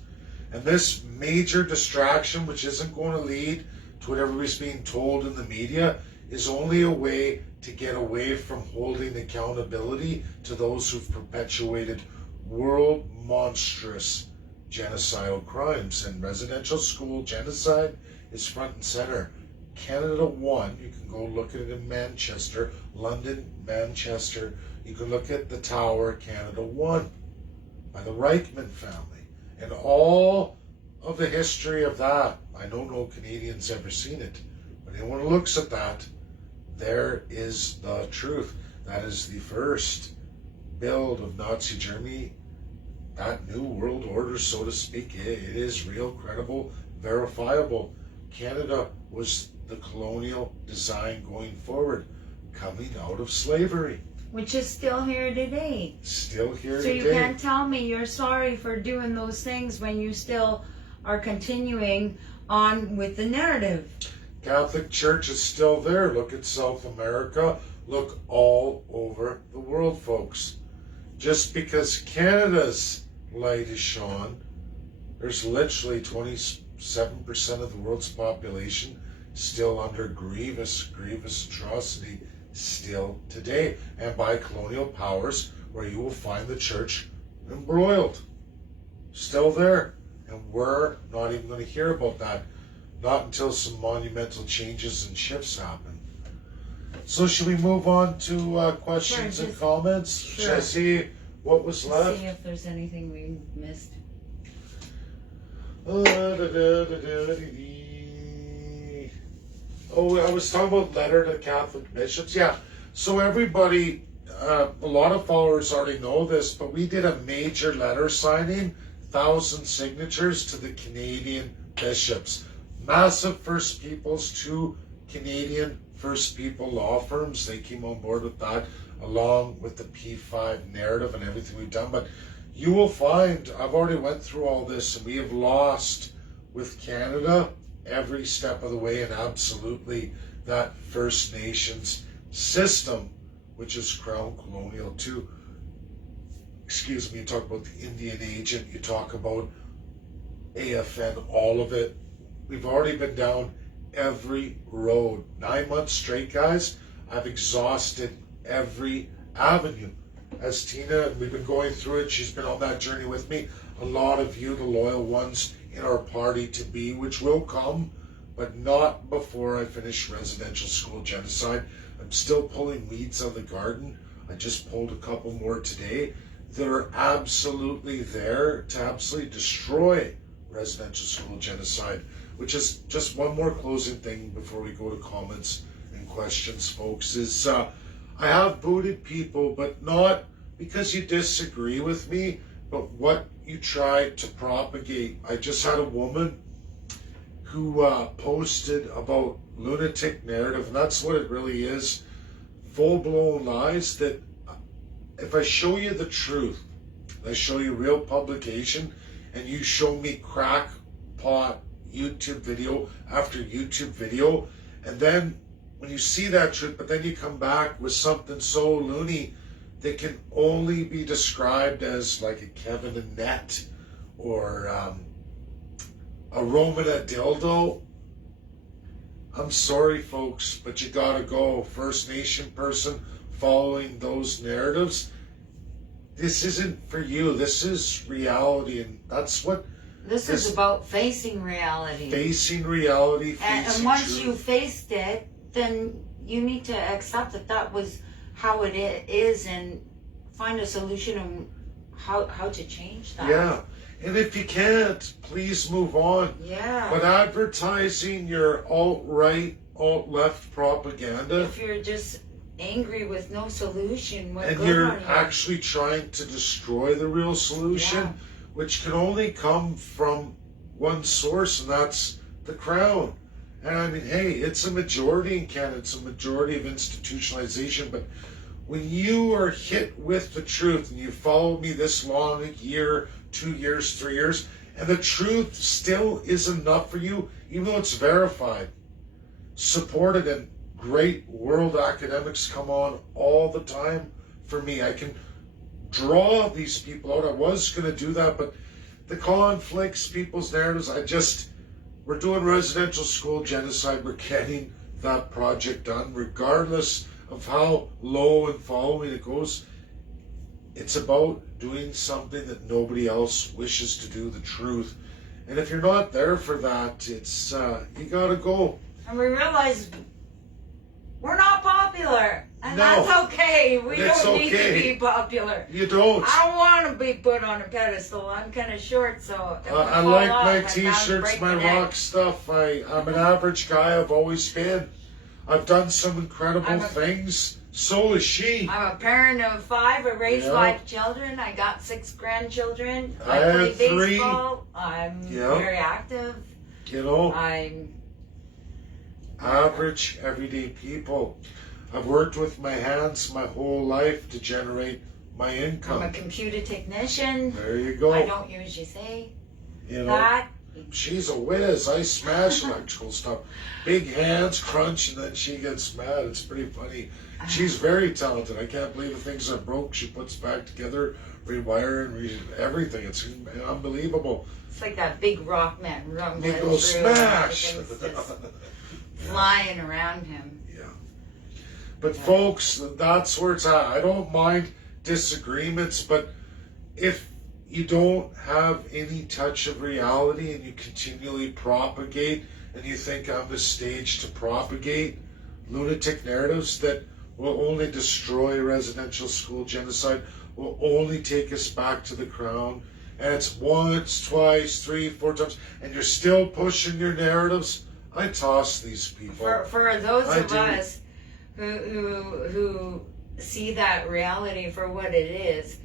And this major distraction, which isn't going to lead to what everybody's being told in the media, is only a way to get away from holding accountability to those who've perpetuated world monstrous genocidal crimes. And residential school genocide is front and center. Canada won. You can go look at it in Manchester, London, Manchester. You can look at the Tower. Canada won by the Reichman family. And all of the history of that, I know no Canadians ever seen it, but anyone who looks at that, there is the truth. That is the first build of Nazi Germany, that new world order, so to speak. It is real, credible, verifiable. Canada was the colonial design going forward, coming out of slavery. Which is still here today. Still here so today. So you can't tell me you're sorry for doing those things when you still are continuing on with the narrative. Catholic Church is still there. Look at South America. Look all over the world, folks. Just because Canada's light is shone, there's literally 27% of the world's population still under grievous atrocity still today, and by colonial powers, where you will find the church embroiled. Still there. And we're not even going to hear about that. not until some monumental changes and shifts happen. So should we move on to questions Sure, and just- comments? sure. Should I see what was See left? if there's anything we missed. Oh, I was talking about letter to Catholic bishops. Yeah. So everybody, a lot of followers already know this, but we did a major letter signing, 1,000 signatures to the Canadian bishops. Massive First Peoples, 2 Canadian First People law firms. They came on board with that, along with the P5 narrative and everything we've done. But you will find, I've already went through all this, and we have lost with Canada every step of the way, and absolutely that First Nations system, which is Crown Colonial too. Excuse me, you talk about the Indian agent, you talk about AFN, all of it. We've already been down every road. 9 months straight, guys. I've exhausted every avenue. As Tina, we've been going through it, she's been on that journey with me. A lot of you, the loyal ones in our party to be, which will come, but not before I finish residential school genocide. I'm still pulling weeds out of the garden. I just pulled a couple more today. They're absolutely there to absolutely destroy residential school genocide, which is just one more closing thing before we go to comments and questions, folks, is I have booted people, but not because you disagree with me, but what you try to propagate. I just had a woman who posted about lunatic narrative, and that's what it really is, full-blown lies. That if I show you the truth, I show you real publication, and you show me crackpot YouTube video after YouTube video, and then when you see that truth, but then you come back with something so loony that can only be described as like a Kevin Annette or a Romana dildo. I'm sorry, folks, but you gotta go. First Nation person following those narratives. This isn't for you. This is reality, and that's what This is about facing reality. facing reality, And facing once truth. you faced it, then you need to accept that that was how it is and find a solution on how to change that. Yeah, and if you can't, please move on. Yeah. But advertising your alt-right, alt-left propaganda, If you're just angry with no solution, what and good you're are you? actually trying to destroy the real solution, Yeah. which can only come from one source, and that's the Crown. And I mean, hey, it's a majority in Canada, it's a majority of institutionalization, but when you are hit with the truth, and you followed me this long, a year, 2 years, 3 years, and the truth still is enough for you, even though it's verified, supported, and great world academics come on all the time for me. I can draw these people out. I was going to do that, but the conflicts, people's narratives, we're doing residential school genocide. We're getting that project done, regardless of how low and following it goes. It's about doing something that nobody else wishes to do, the truth. And if you're not there for that, it's you gotta go. And we realize we're not popular. And No. that's okay. We It's don't need okay. to be popular. You don't. I don't want to be put on a pedestal. I'm kind of short, so if I fall like off, my I'm bound to t-shirts, break my neck. rock stuff. I'm an average guy. I've always been. I've done some incredible things. So is she. I'm a parent of 5. I raised Yeah. 5 children. I got 6 grandchildren. I I play had 3. baseball. I'm Yeah. very active. You know, I'm average, everyday people. I've worked with my hands my whole life to generate my I'm a income. computer technician. There you go. I don't usually say You know, that. she's a whiz. I smash electrical stuff. Big hands crunch, and then she gets mad. It's pretty funny. She's very talented. I can't believe the things that broke she puts back together, rewire and everything. It's unbelievable. It's like that big rock man rumbling It through. goes smash. Everything's just flying around him. Yeah. But folks, that's where it's at. I don't mind disagreements, but if you don't have any touch of reality and you continually propagate and you think I'm the stage to propagate lunatic narratives that will only destroy residential school genocide, will only take us back to the crown, and it's once, twice, 3, 4 times, and you're still pushing your narratives. I toss these people. For those I of do. us who see that reality for what it is,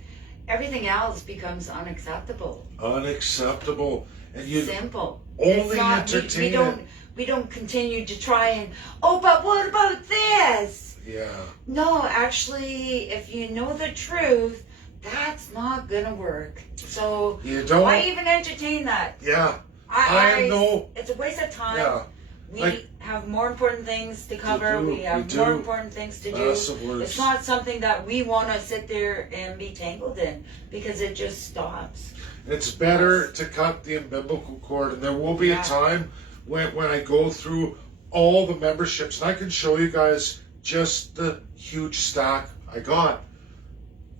everything else becomes unacceptable. Unacceptable. And you Simple. only It's not, entertain it. we don't continue to try and, oh, but what about this? Yeah. No, actually, if you know the truth, that's not gonna work. So You don't. why even entertain that? Yeah. I know. It's a waste of time. Yeah. We Like- have more important things to cover. do, We have we more do. important things to do. Massive words. It's not something that we want to sit there and be tangled in because it just stops. It's better to cut the umbilical cord, and there will be Yeah. a time when I go through all the memberships, and I can show you guys just the huge stack I got.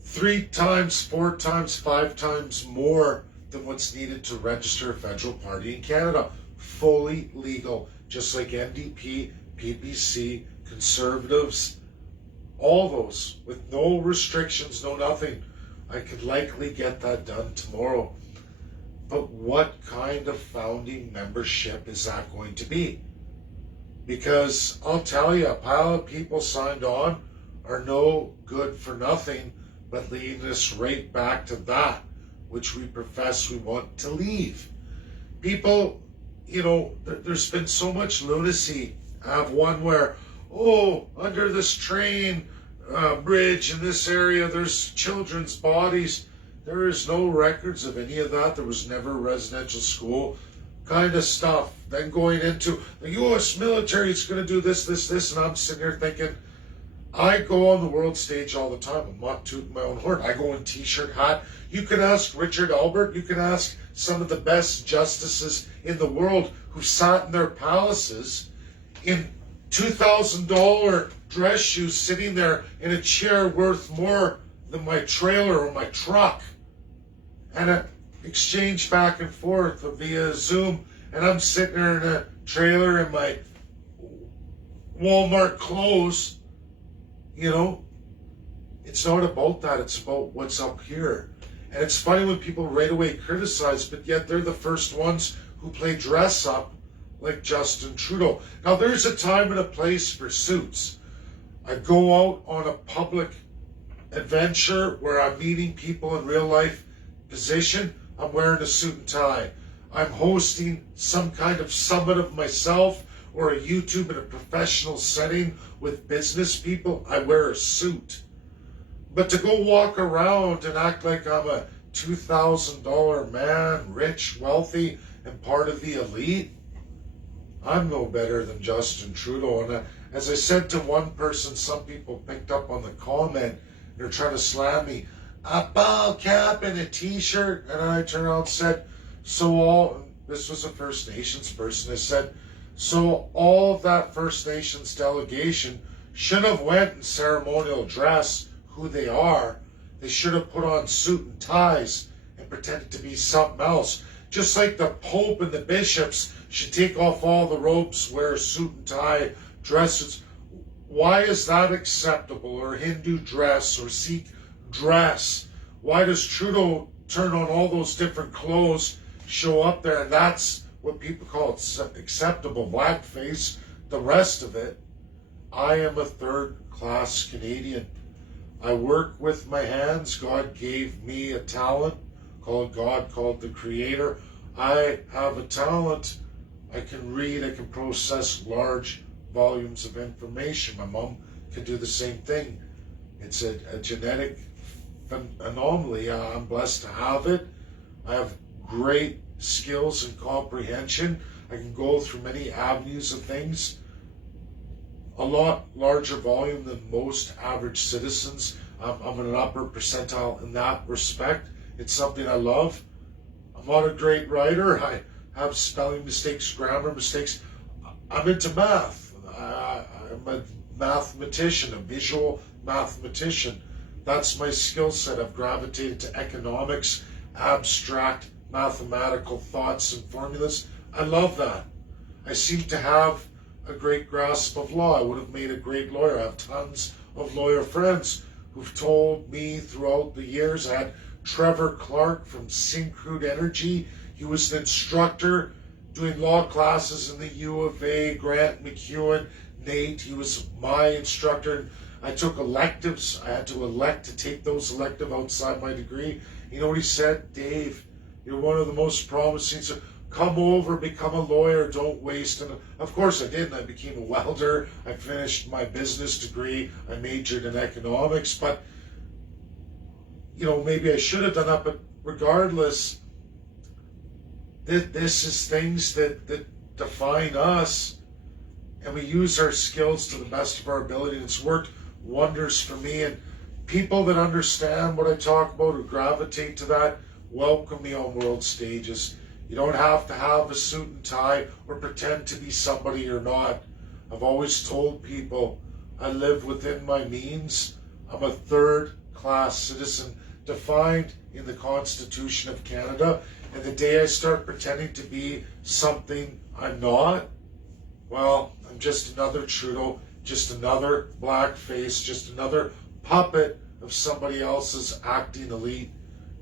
3 times, 4 times, 5 times more than what's needed to register a federal party in Canada. Fully legal, just like NDP, PPC, Conservatives, all those, with no restrictions, no nothing. I could likely get that done tomorrow. But what kind of founding membership is that going to be? Because I'll tell you, a pile of people signed on are no good for nothing, but leading us right back to that which we profess we want to leave. People, there's been so much lunacy. I have one where, under this train bridge in this area, there's children's bodies. There is no records of any of that. There was never a residential school kind of stuff. Then going into the U.S. military, it's going to do this, and I'm sitting here thinking, I go on the world stage all the time. I'm not tooting my own horn. I go in t-shirt, hat. You can ask Richard Albert. You can ask some of the best justices in the world who sat in their palaces in $2,000 dress shoes, sitting there in a chair worth more than my trailer or my truck, and an exchange back and forth via Zoom. And I'm sitting there in a trailer in my Walmart clothes. It's not about that. It's about what's up here. And it's funny when people right away criticize, but yet they're the first ones who play dress up like Justin Trudeau. Now, there's a time and a place for suits. I go out on a public adventure where I'm meeting people in real life position. I'm wearing a suit and tie. I'm hosting some kind of summit of myself or a YouTube in a professional setting with business people. I wear a suit. But to go walk around and act like I'm a $2,000 man, rich, wealthy, and part of the elite, I'm no better than Justin Trudeau. And as I said to one person, some people picked up on the comment. They're trying to slam me. A ball cap and a t-shirt. And I turned around and said, this was a First Nations person. I said, so all of that First Nations delegation should have went in ceremonial dress, who they are. They should have put on suit and ties and pretended to be something else. Just like the Pope and the bishops should take off all the robes, wear a suit and tie, dresses. Why is that acceptable? Or Hindu dress or Sikh dress? Why does Trudeau turn on all those different clothes, show up there, and that's what people call acceptable? Blackface, the rest of it. I am a third-class Canadian. I work with my hands. God gave me a talent called the Creator. I have a talent. I can read, I can process large volumes of information. My mom can do the same thing. It's a genetic anomaly. I'm blessed to have it. I have great skills and comprehension. I can go through many avenues of things. A lot larger volume than most average citizens. I'm in an upper percentile in that respect. It's something I love. I'm not a great writer. I have spelling mistakes, grammar mistakes. I'm into math. I'm a mathematician, a visual mathematician. That's my skill set. I've gravitated to economics, abstract mathematical thoughts and formulas. I love that. I seem to have a great grasp of law. I would have made a great lawyer. I have tons of lawyer friends who've told me throughout the years. I had Trevor Clark from Syncrude Energy. He was an instructor doing law classes in the U of A. Grant McEwen, Nate, he was my instructor. I took electives. I had to elect to take those elective outside my degree. You know what he said? Dave, you're one of the most promising. So come over, become a lawyer, don't waste. And of course I didn't. I became a welder. I finished my business degree. I majored in economics. But, you know, maybe I should have done that. But regardless, this is things that define us. And we use our skills to the best of our ability. And it's worked wonders for me. And people that understand what I talk about or gravitate to that, welcome me on world stages. You don't have to have a suit and tie or pretend to be somebody you're not. I've always told people I live within my means. I'm a third-class citizen defined in the Constitution of Canada. And the day I start pretending to be something I'm not, well, I'm just another Trudeau, just another blackface, just another puppet of somebody else's acting elite.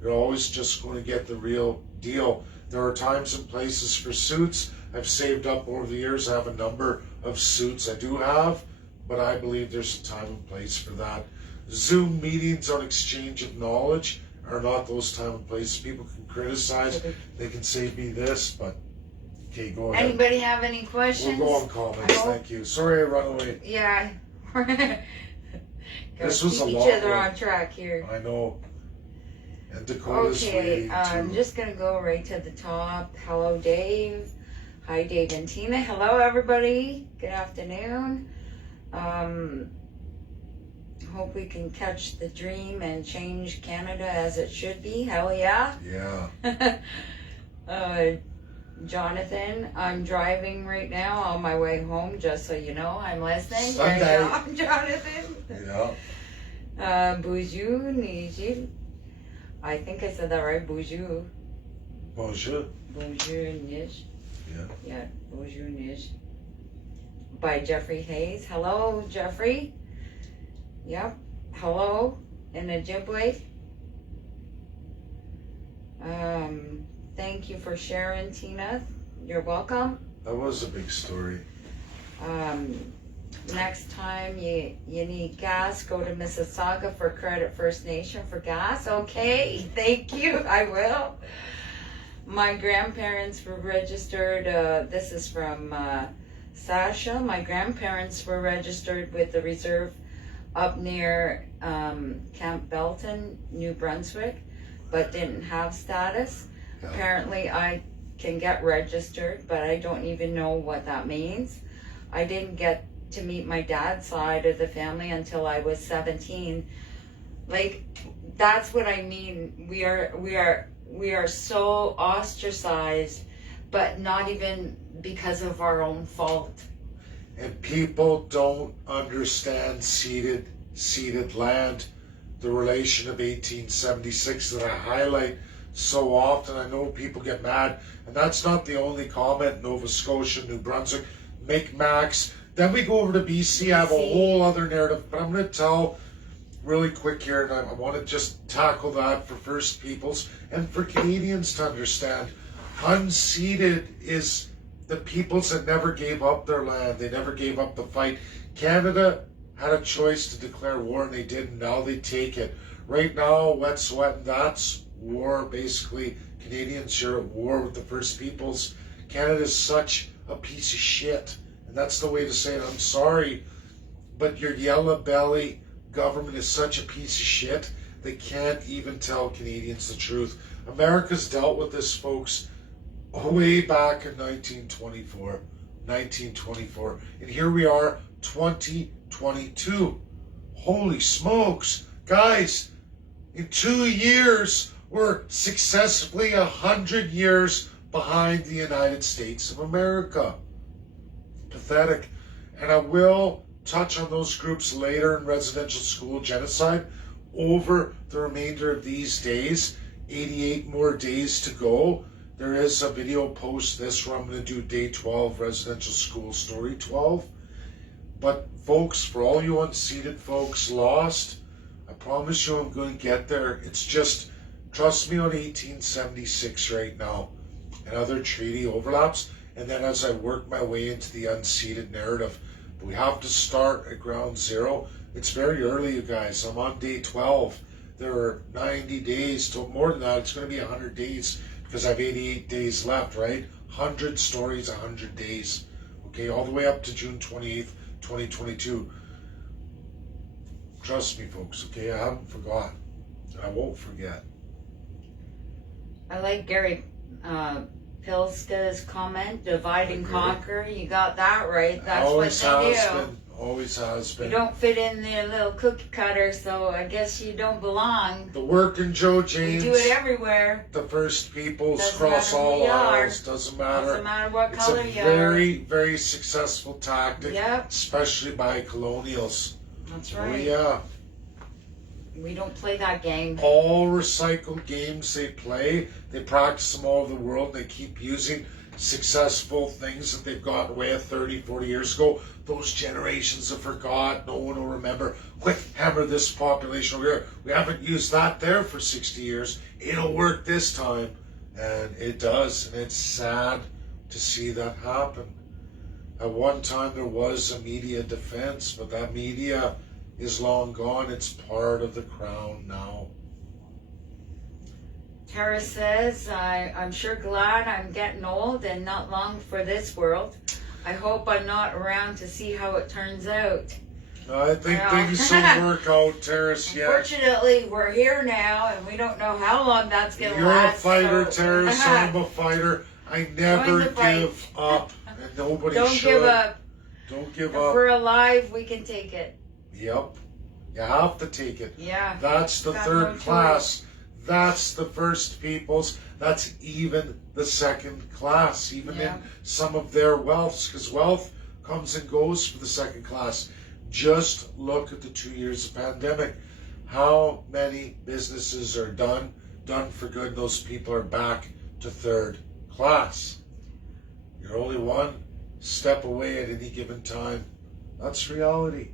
You're always just going to get the real deal. There are times and places for suits. I've saved up over the years. I have a number of suits I do have, but I believe there's a time and place for that. Zoom meetings on exchange of knowledge are not those time and places. People can criticize. They can say be this, but okay, go ahead. Anybody have any questions? We'll go on comments. Thank you. Sorry I run away. Yeah. This was a keep long each other one. on track here. I know. And Dakota's Okay, way I'm too. just gonna go right to the top. Hello, Dave. Hi, Dave and Tina. Hello, everybody. Good afternoon. Hope we can catch the dream and change Canada as it should be. Hell yeah. Yeah. Jonathan, I'm driving right now on my way home, just so you know. I'm listening. Sunday. Right on, Jonathan. Yeah. Bonjour, Niji. I think I said that right. Bonjour. Bonjour. Bonjour, Nish. Yeah. Yeah, Bonjour, Nish. By Jeffrey Hayes. Hello, Jeffrey. Yep. Hello, in Ojibwe. Thank you for sharing, Tina. You're welcome. That was a big story. Next time you need gas, go to Mississauga for Credit First Nation for gas. Okay, thank you. I will. My grandparents were registered. This is from Sasha. My grandparents were registered with the reserve up near Camp Belton, New Brunswick, but didn't have status. Yeah. Apparently I can get registered, but I don't even know what that means. I didn't get to meet my dad's side of the family until I was 17. Like, that's what I mean. We are so ostracized, but not even because of our own fault. And people don't understand ceded land, the relation of 1876 that I highlight so often. I know people get mad, and that's not the only comment. Nova Scotia, New Brunswick, Micmacs. Then we go over to BC. I have a whole other narrative, but I'm going to tell really quick here, and I want to just tackle that for First Peoples and for Canadians to understand. Unceded is the peoples that never gave up their land. They never gave up the fight. Canada had a choice to declare war, and they didn't. Now they take it. Right now, wet sweat, that's war. Basically, Canadians are at war with the First Peoples. Canada is such a piece of shit, and that's the way to say it. I'm sorry, but your yellow belly government is such a piece of shit, they can't even tell Canadians the truth. America's dealt with this, folks, way back in 1924, and here we are, 2022. Holy smokes, guys, in 2 years, we're successfully 100 years behind the United States of America. Pathetic. And I will touch on those groups later in residential school genocide over the remainder of these days. 88 more days to go. there is a video post this where I'm going to do day 12 residential school story 12. But folks, for all you unseated folks lost, I promise you I'm going to get there. It's just, trust me on 1876 right now and other treaty overlaps. And then as I work my way into the unseated narrative, but we have to start at ground zero. It's very early, you guys. I'm on day 12. There are 90 days to more than that. It's going to be 100 days because I have 88 days left, right? 100 stories, 100 days. Okay, all the way up to June 28th, 2022. Trust me, folks, okay? I haven't forgotten. And I won't forget. I like Gary Pilska's comment, divide and conquer. You got that right. That's Always what they has do. been. Always has been. You don't fit in the little cookie cutter, so I guess you don't belong. The working Joe We James. do it everywhere. The first peoples Doesn't cross matter who all you are. aisles. Doesn't matter. Doesn't matter what It's color a you are. very, very successful tactic, Yep, especially by colonials. that's Oh right. yeah. We don't play that game. All recycled games they play, they practice them all over the world. They keep using successful things that they've gotten away with 30, 40 years ago. Those generations have forgot. No one will remember. Quick, hammer this population over here. We haven't used that there for 60 years. It'll work this time. And it does. And it's sad to see that happen. At one time there was a media defense, but that media is long gone. It's part of the crown now. Tara says, I'm sure glad I'm getting old and not long for this world. I hope I'm not around to see how it turns out. I think Well. things will work out, Terrace. Yeah. Unfortunately, we're here now, and we don't know how long that's going to You're last. a fighter, so- Terrace. I'm a fighter. I never Join the fight. give up, and nobody Don't should. give up. Don't give If up. we're alive, we can take it. Yep. You have to take it. Yeah. That's the Got third no choice. class. That's the first peoples. That's even the second class, even Yeah. in some of their wealths, because wealth comes and goes for the second class. Just look at the 2 years of pandemic. How many businesses are done for good? Those people are back to third class. You're only one step away at any given time. That's reality.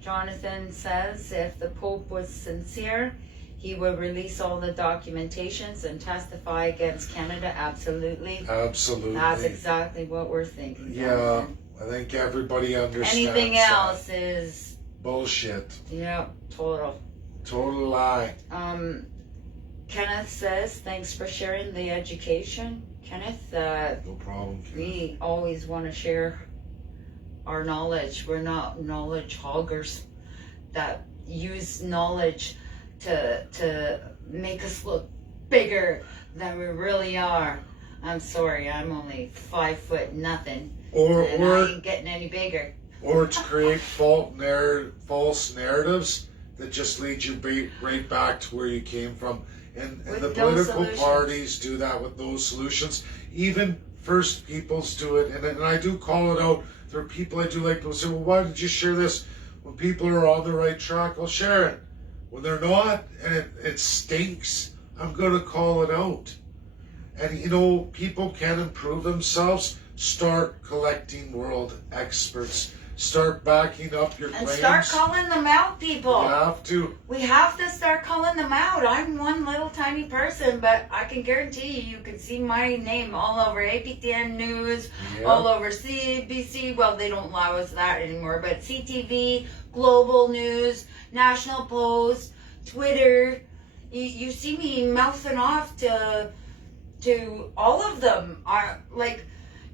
Jonathan says if the Pope was sincere, he would release all the documentations and testify against Canada. Absolutely. Absolutely. That's exactly what we're thinking. Yeah, Jonathan. I think everybody understands. Anything that. else is, Bullshit. yeah, total. Total lie. Kenneth says, thanks for sharing the education. Kenneth, No problem, kid. we always want to share our knowledge. We're not knowledge hoggers that use knowledge to make us look bigger than we really are. I'm sorry, I'm only 5 foot nothing, and I ain't getting any bigger. Or to create false narratives that just lead you right back to where you came from. And With the those political solutions. parties do that with those solutions. Even First Peoples do it. And I do call it out. There are people I do like to say, well, why did you share this? When people are on the right track, I'll share it. When they're not, and it stinks, I'm going to call it out. And you know, people can improve themselves. Start collecting world experts. Start backing up your And claims. start calling them out, people. You have to. We have to start calling them out. I'm one little tiny person, but I can guarantee you can see my name all over APTN News, Yeah. all over CBC. Well, they don't allow us that anymore, but CTV, Global News, National Post, Twitter. You see me mouthing off to all of them.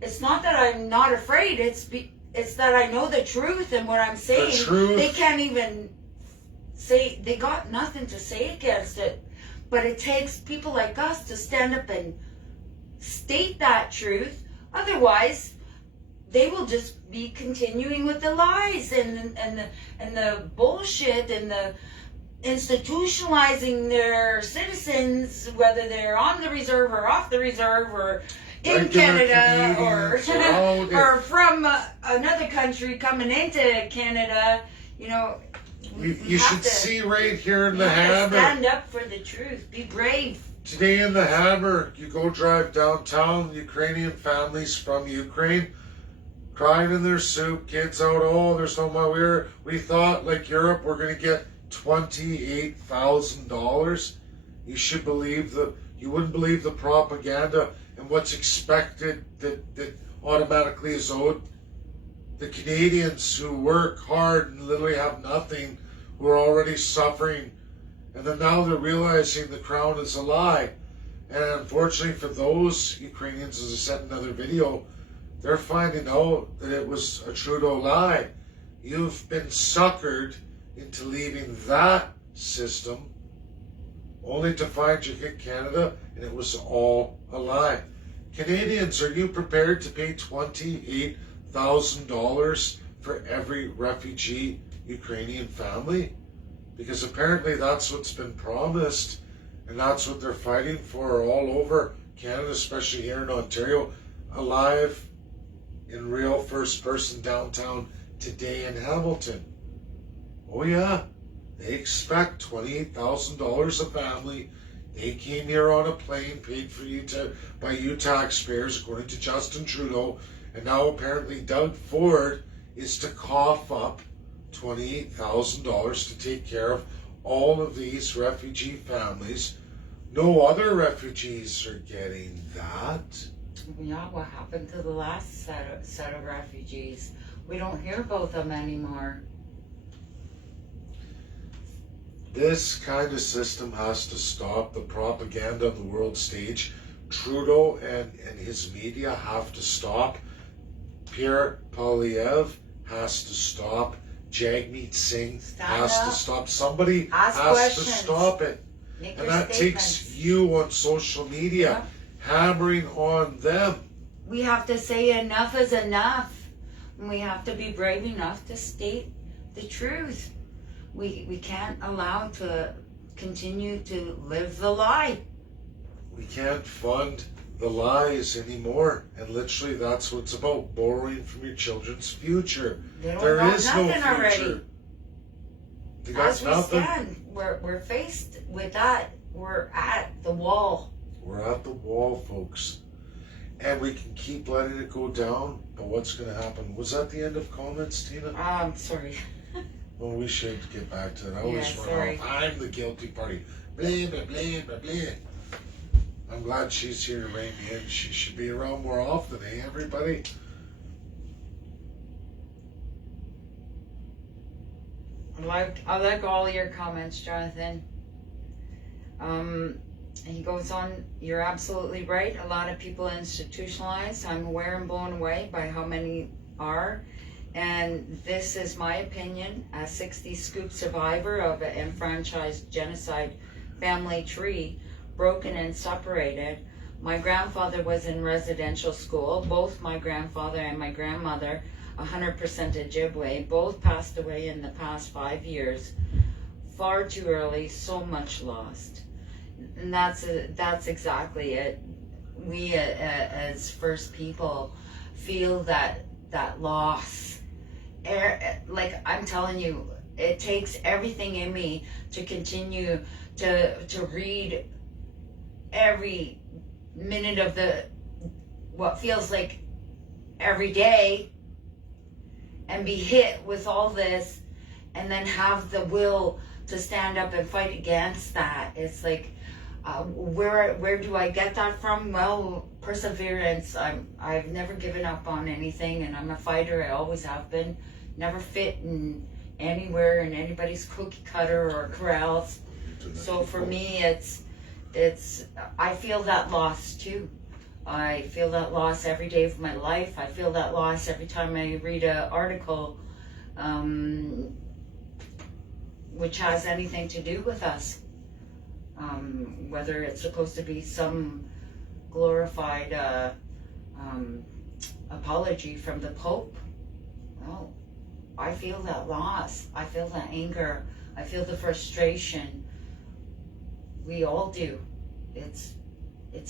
It's not that I'm not afraid. It's that I know the truth, and what I'm saying, The truth. they can't even say, they got nothing to say against it. But it takes people like us to stand up and state that truth. Otherwise, they will just be continuing with the lies and the bullshit and the institutionalizing their citizens, whether they're on the reserve or off the reserve or in Regular Canada or Canadians, or from another country coming into Canada. You know, You have should to- see right here in You the have to Hammer. stand up for the truth. Be brave. Today in the Hammer, you go drive downtown, Ukrainian families from Ukraine, crying in their soup, kids out, oh, there's no money. We thought, like Europe, we're going to get $28,000. You should believe you wouldn't believe the propaganda and what's expected that automatically is owed. The Canadians who work hard and literally have nothing, who are already suffering, and then now they're realizing the crown is a lie. And unfortunately for those Ukrainians, as I said in another video, they're finding out that it was a Trudeau lie. You've been suckered into leaving that system only to find you hit Canada and it was all a lie. Canadians, are you prepared to pay $28,000 for every refugee Ukrainian family? Because apparently that's what's been promised and that's what they're fighting for all over Canada, especially here in Ontario. Alive in real first person downtown today in Hamilton. Oh yeah, they expect $28,000 a family. They came here on a plane paid for by you taxpayers, according to Justin Trudeau, and now apparently Doug Ford is to cough up $28,000 to take care of all of these refugee families. No other refugees are getting that. Yeah, what happened to the last set of refugees? We don't hear about them anymore. This kind of system has to stop. The propaganda of the world stage. Trudeau and his media have to stop. Pierre Poilievre has to stop. Jagmeet Singh has to stop. Somebody Ask has questions. to stop it. Make And your that statements. takes you on social media, hammering on them. We have to say enough is enough. And we have to be brave enough to state the truth. We can't allow to continue to live the lie. We can't fund the lies anymore. And literally that's what it's about, borrowing from your children's future. They don't There got is no nothing future. already. They got As we nothing. stand, we're faced with that. We're at the wall. We're at the wall, folks. And we can keep letting it go down, but what's going to happen? Was that the end of comments, Tina? Sorry. Well, we should get back to it. I always Yeah, run sorry. off. I'm the guilty party. Blah, blah, blah, blah, blah. I'm glad she's here to rein me in. She should be around more often, eh, everybody? I like all your comments, Jonathan. He goes on, you're absolutely right. A lot of people institutionalized. I'm aware and blown away by how many are. And this is my opinion, a 60 scoop survivor of an enfranchised genocide family tree, broken and separated. My grandfather was in residential school. Both my grandfather and my grandmother, 100% Ojibwe, both passed away in the past 5 years. Far too early, so much lost. And that's exactly it. We as First People feel that loss. Like I'm telling you, it takes everything in me to continue to read every minute of what feels like every day and be hit with all this and then have the will to stand up and fight against that. It's like, where do I get that from? Well, perseverance. I've never given up on anything, and I'm a fighter. I always have been. Never fit in anywhere in anybody's cookie cutter or corrals. So for me, it's I feel that loss too. I feel that loss every day of my life. I feel that loss every time I read an article which has anything to do with us. Whether it's supposed to be some glorified apology from the Pope. No, I feel that loss. I feel that anger. I feel the frustration. We all do. It's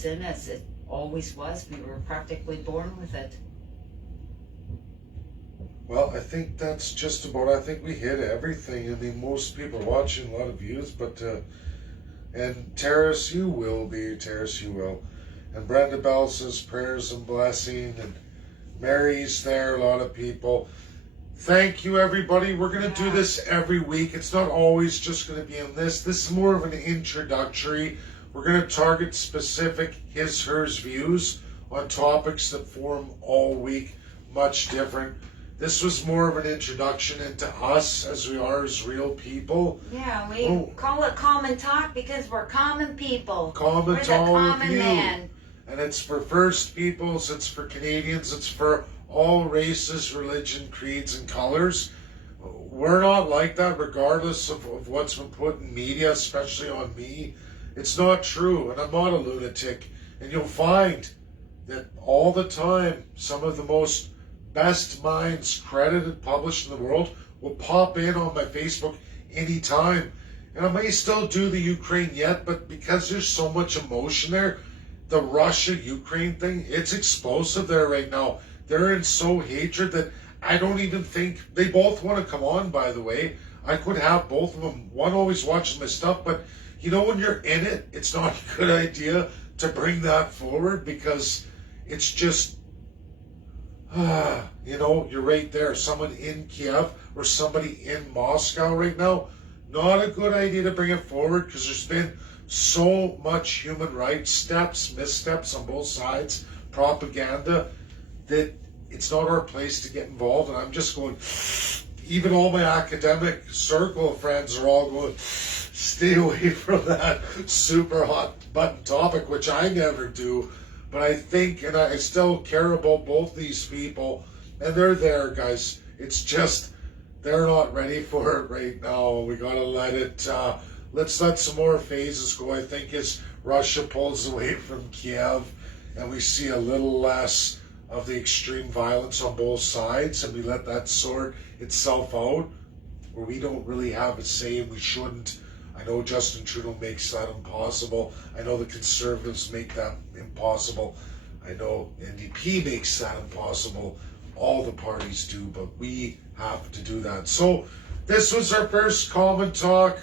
in us. It always was. We were practically born with it. Well, I think that's just about. I think we hit everything. I mean, most people are watching, a lot of views, but and Terrace, you will be. Terrace, you will. And Brenda Bell says prayers and blessing, and Mary's there. A lot of people. Thank you, everybody. We're going to do this every week. It's not always just going to be in this. This is more of an introductory. We're going to target specific his, hers views on topics that form all week much different. This was more of an introduction into us as we are as real people. Yeah, we call it common talk because we're common people. Common we're to the all of common you. man. And it's for First Peoples, it's for Canadians, it's for all races, religion, creeds, and colors. We're not like that regardless of what's been put in media, especially on me. It's not true, and I'm not a lunatic. And you'll find that all the time, some of the most best minds credited, published in the world will pop in on my Facebook anytime. And I may still do the Ukraine yet, but because there's so much emotion there, the Russia-Ukraine thing, it's explosive there right now. They're in so hatred that I don't even think, they both want to come on, by the way. I could have both of them. One always watches my stuff, but you know when you're in it, it's not a good idea to bring that forward because it's just, you know, you're right there. Someone in Kiev or somebody in Moscow right now, not a good idea to bring it forward because there's been so much human rights missteps on both sides, propaganda, that it's not our place to get involved. And I'm just going, even all my academic circle of friends are all going, stay away from that super hot button topic, which I never do. But I think, and I still care about both these people, and they're there, guys. It's just, they're not ready for it right now. We gotta let it, let's let some more phases go. I think as Russia pulls away from Kiev and we see a little less of the extreme violence on both sides and we let that sort itself out, where we don't really have a say and we shouldn't. I know Justin Trudeau makes that impossible. I know the Conservatives make that impossible. I know NDP makes that impossible. All the parties do, but we have to do that. So this was our first common talk.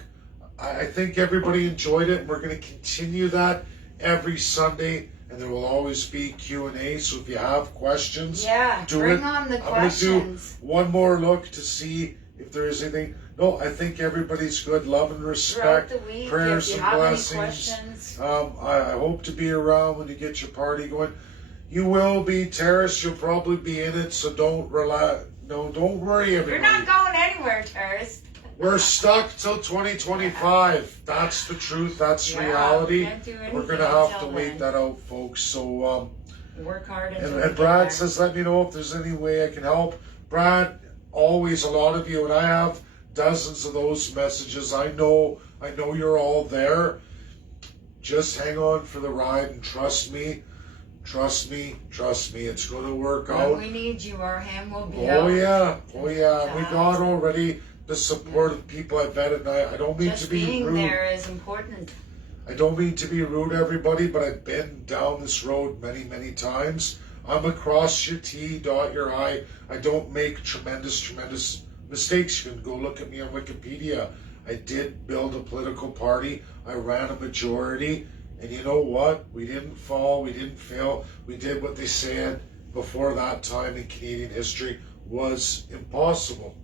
I think everybody enjoyed it. We're going to continue that every Sunday, and there will always be Q&A. So if you have questions, bring on the questions. I'm going to do one more look to see if there is anything. No, I think everybody's good. Love and respect. Throughout the week, prayers if you and have blessings. any questions. I hope to be around when you get your party going. You will be, Terrace. You'll probably be in it, so don't rely. No, don't worry, everybody. You're not going anywhere, Terrace. We're stuck till 2025. That's the truth. That's reality. We're gonna have to wait that out, folks. So work hard and Brad says, let me know if there's any way I can help. Brad, always a lot of you, and I have dozens of those messages. I know you're all there. Just hang on for the ride and trust me. Trust me. It's going to work out. When we need you, our hand will be out. out. Oh yeah. We got already the support of people I vetted. And I don't mean just to be being rude. there is important. I don't mean to be rude, everybody, but I've been down this road many, many times. I'm a cross your T, dot your I. I don't make tremendous mistakes. You can go look at me on Wikipedia. I did build a political party. I ran a majority. And you know what? We didn't fall. We didn't fail. We did what they said before that time in Canadian history was impossible.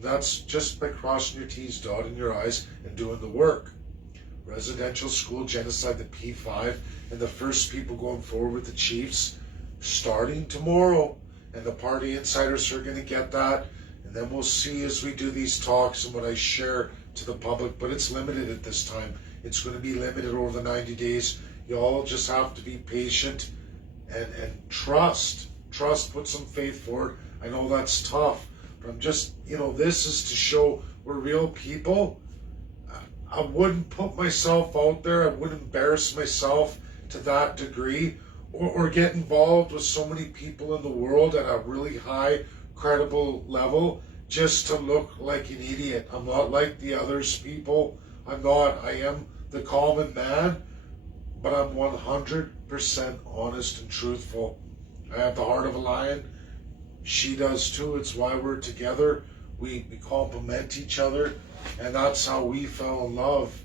That's just by crossing your T's, dotting your I's, and doing the work. Residential school genocide, the P5, and the first people going forward with the Chiefs starting tomorrow. And the party insiders are going to get that. And then we'll see as we do these talks and what I share to the public. But it's limited at this time. It's going to be limited over the 90 days. You all just have to be patient and trust. Put some faith forward. I know that's tough. But I'm just, this is to show we're real people. I wouldn't put myself out there. I wouldn't embarrass myself to that degree or get involved with so many people in the world at a really high, credible level just to look like an idiot. I'm not like the others people. I'm not. I am the common man, but I'm 100% honest and truthful. I have the heart of a lion, She does too. It's why we're together. We complement each other, and that's how we fell in love,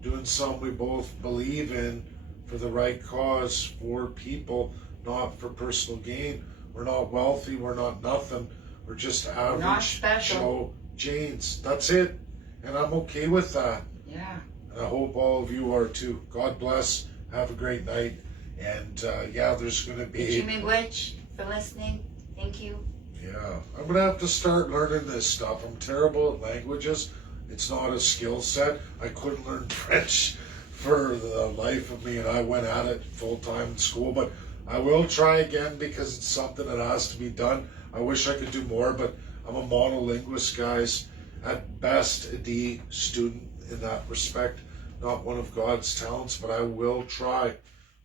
doing something we both believe in for the right cause, for people, not for personal gain. We're not wealthy, we're not nothing. We're just Not average special. Joe Janes. That's it. And I'm okay with that. Yeah. And I hope all of you are too. God bless. Have a great night. And yeah, there's going to be... Jimmy Witch, for listening. Thank you. Yeah, I'm going to have to start learning this stuff. I'm terrible at languages. It's not a skill set. I couldn't learn French for the life of me, and I went at it full-time in school. But I will try again because it's something that has to be done. I wish I could do more, but I'm a monolinguist, guys. At best, a D student in that respect. Not one of God's talents, but I will try.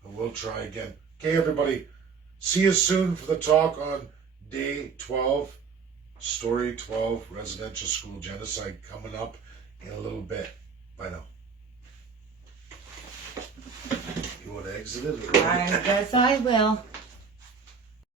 I will try again. Okay, everybody. See you soon for the talk on Day 12, Story 12, Residential School Genocide, coming up in a little bit. Bye now. You want to exit it? Or... I guess I will.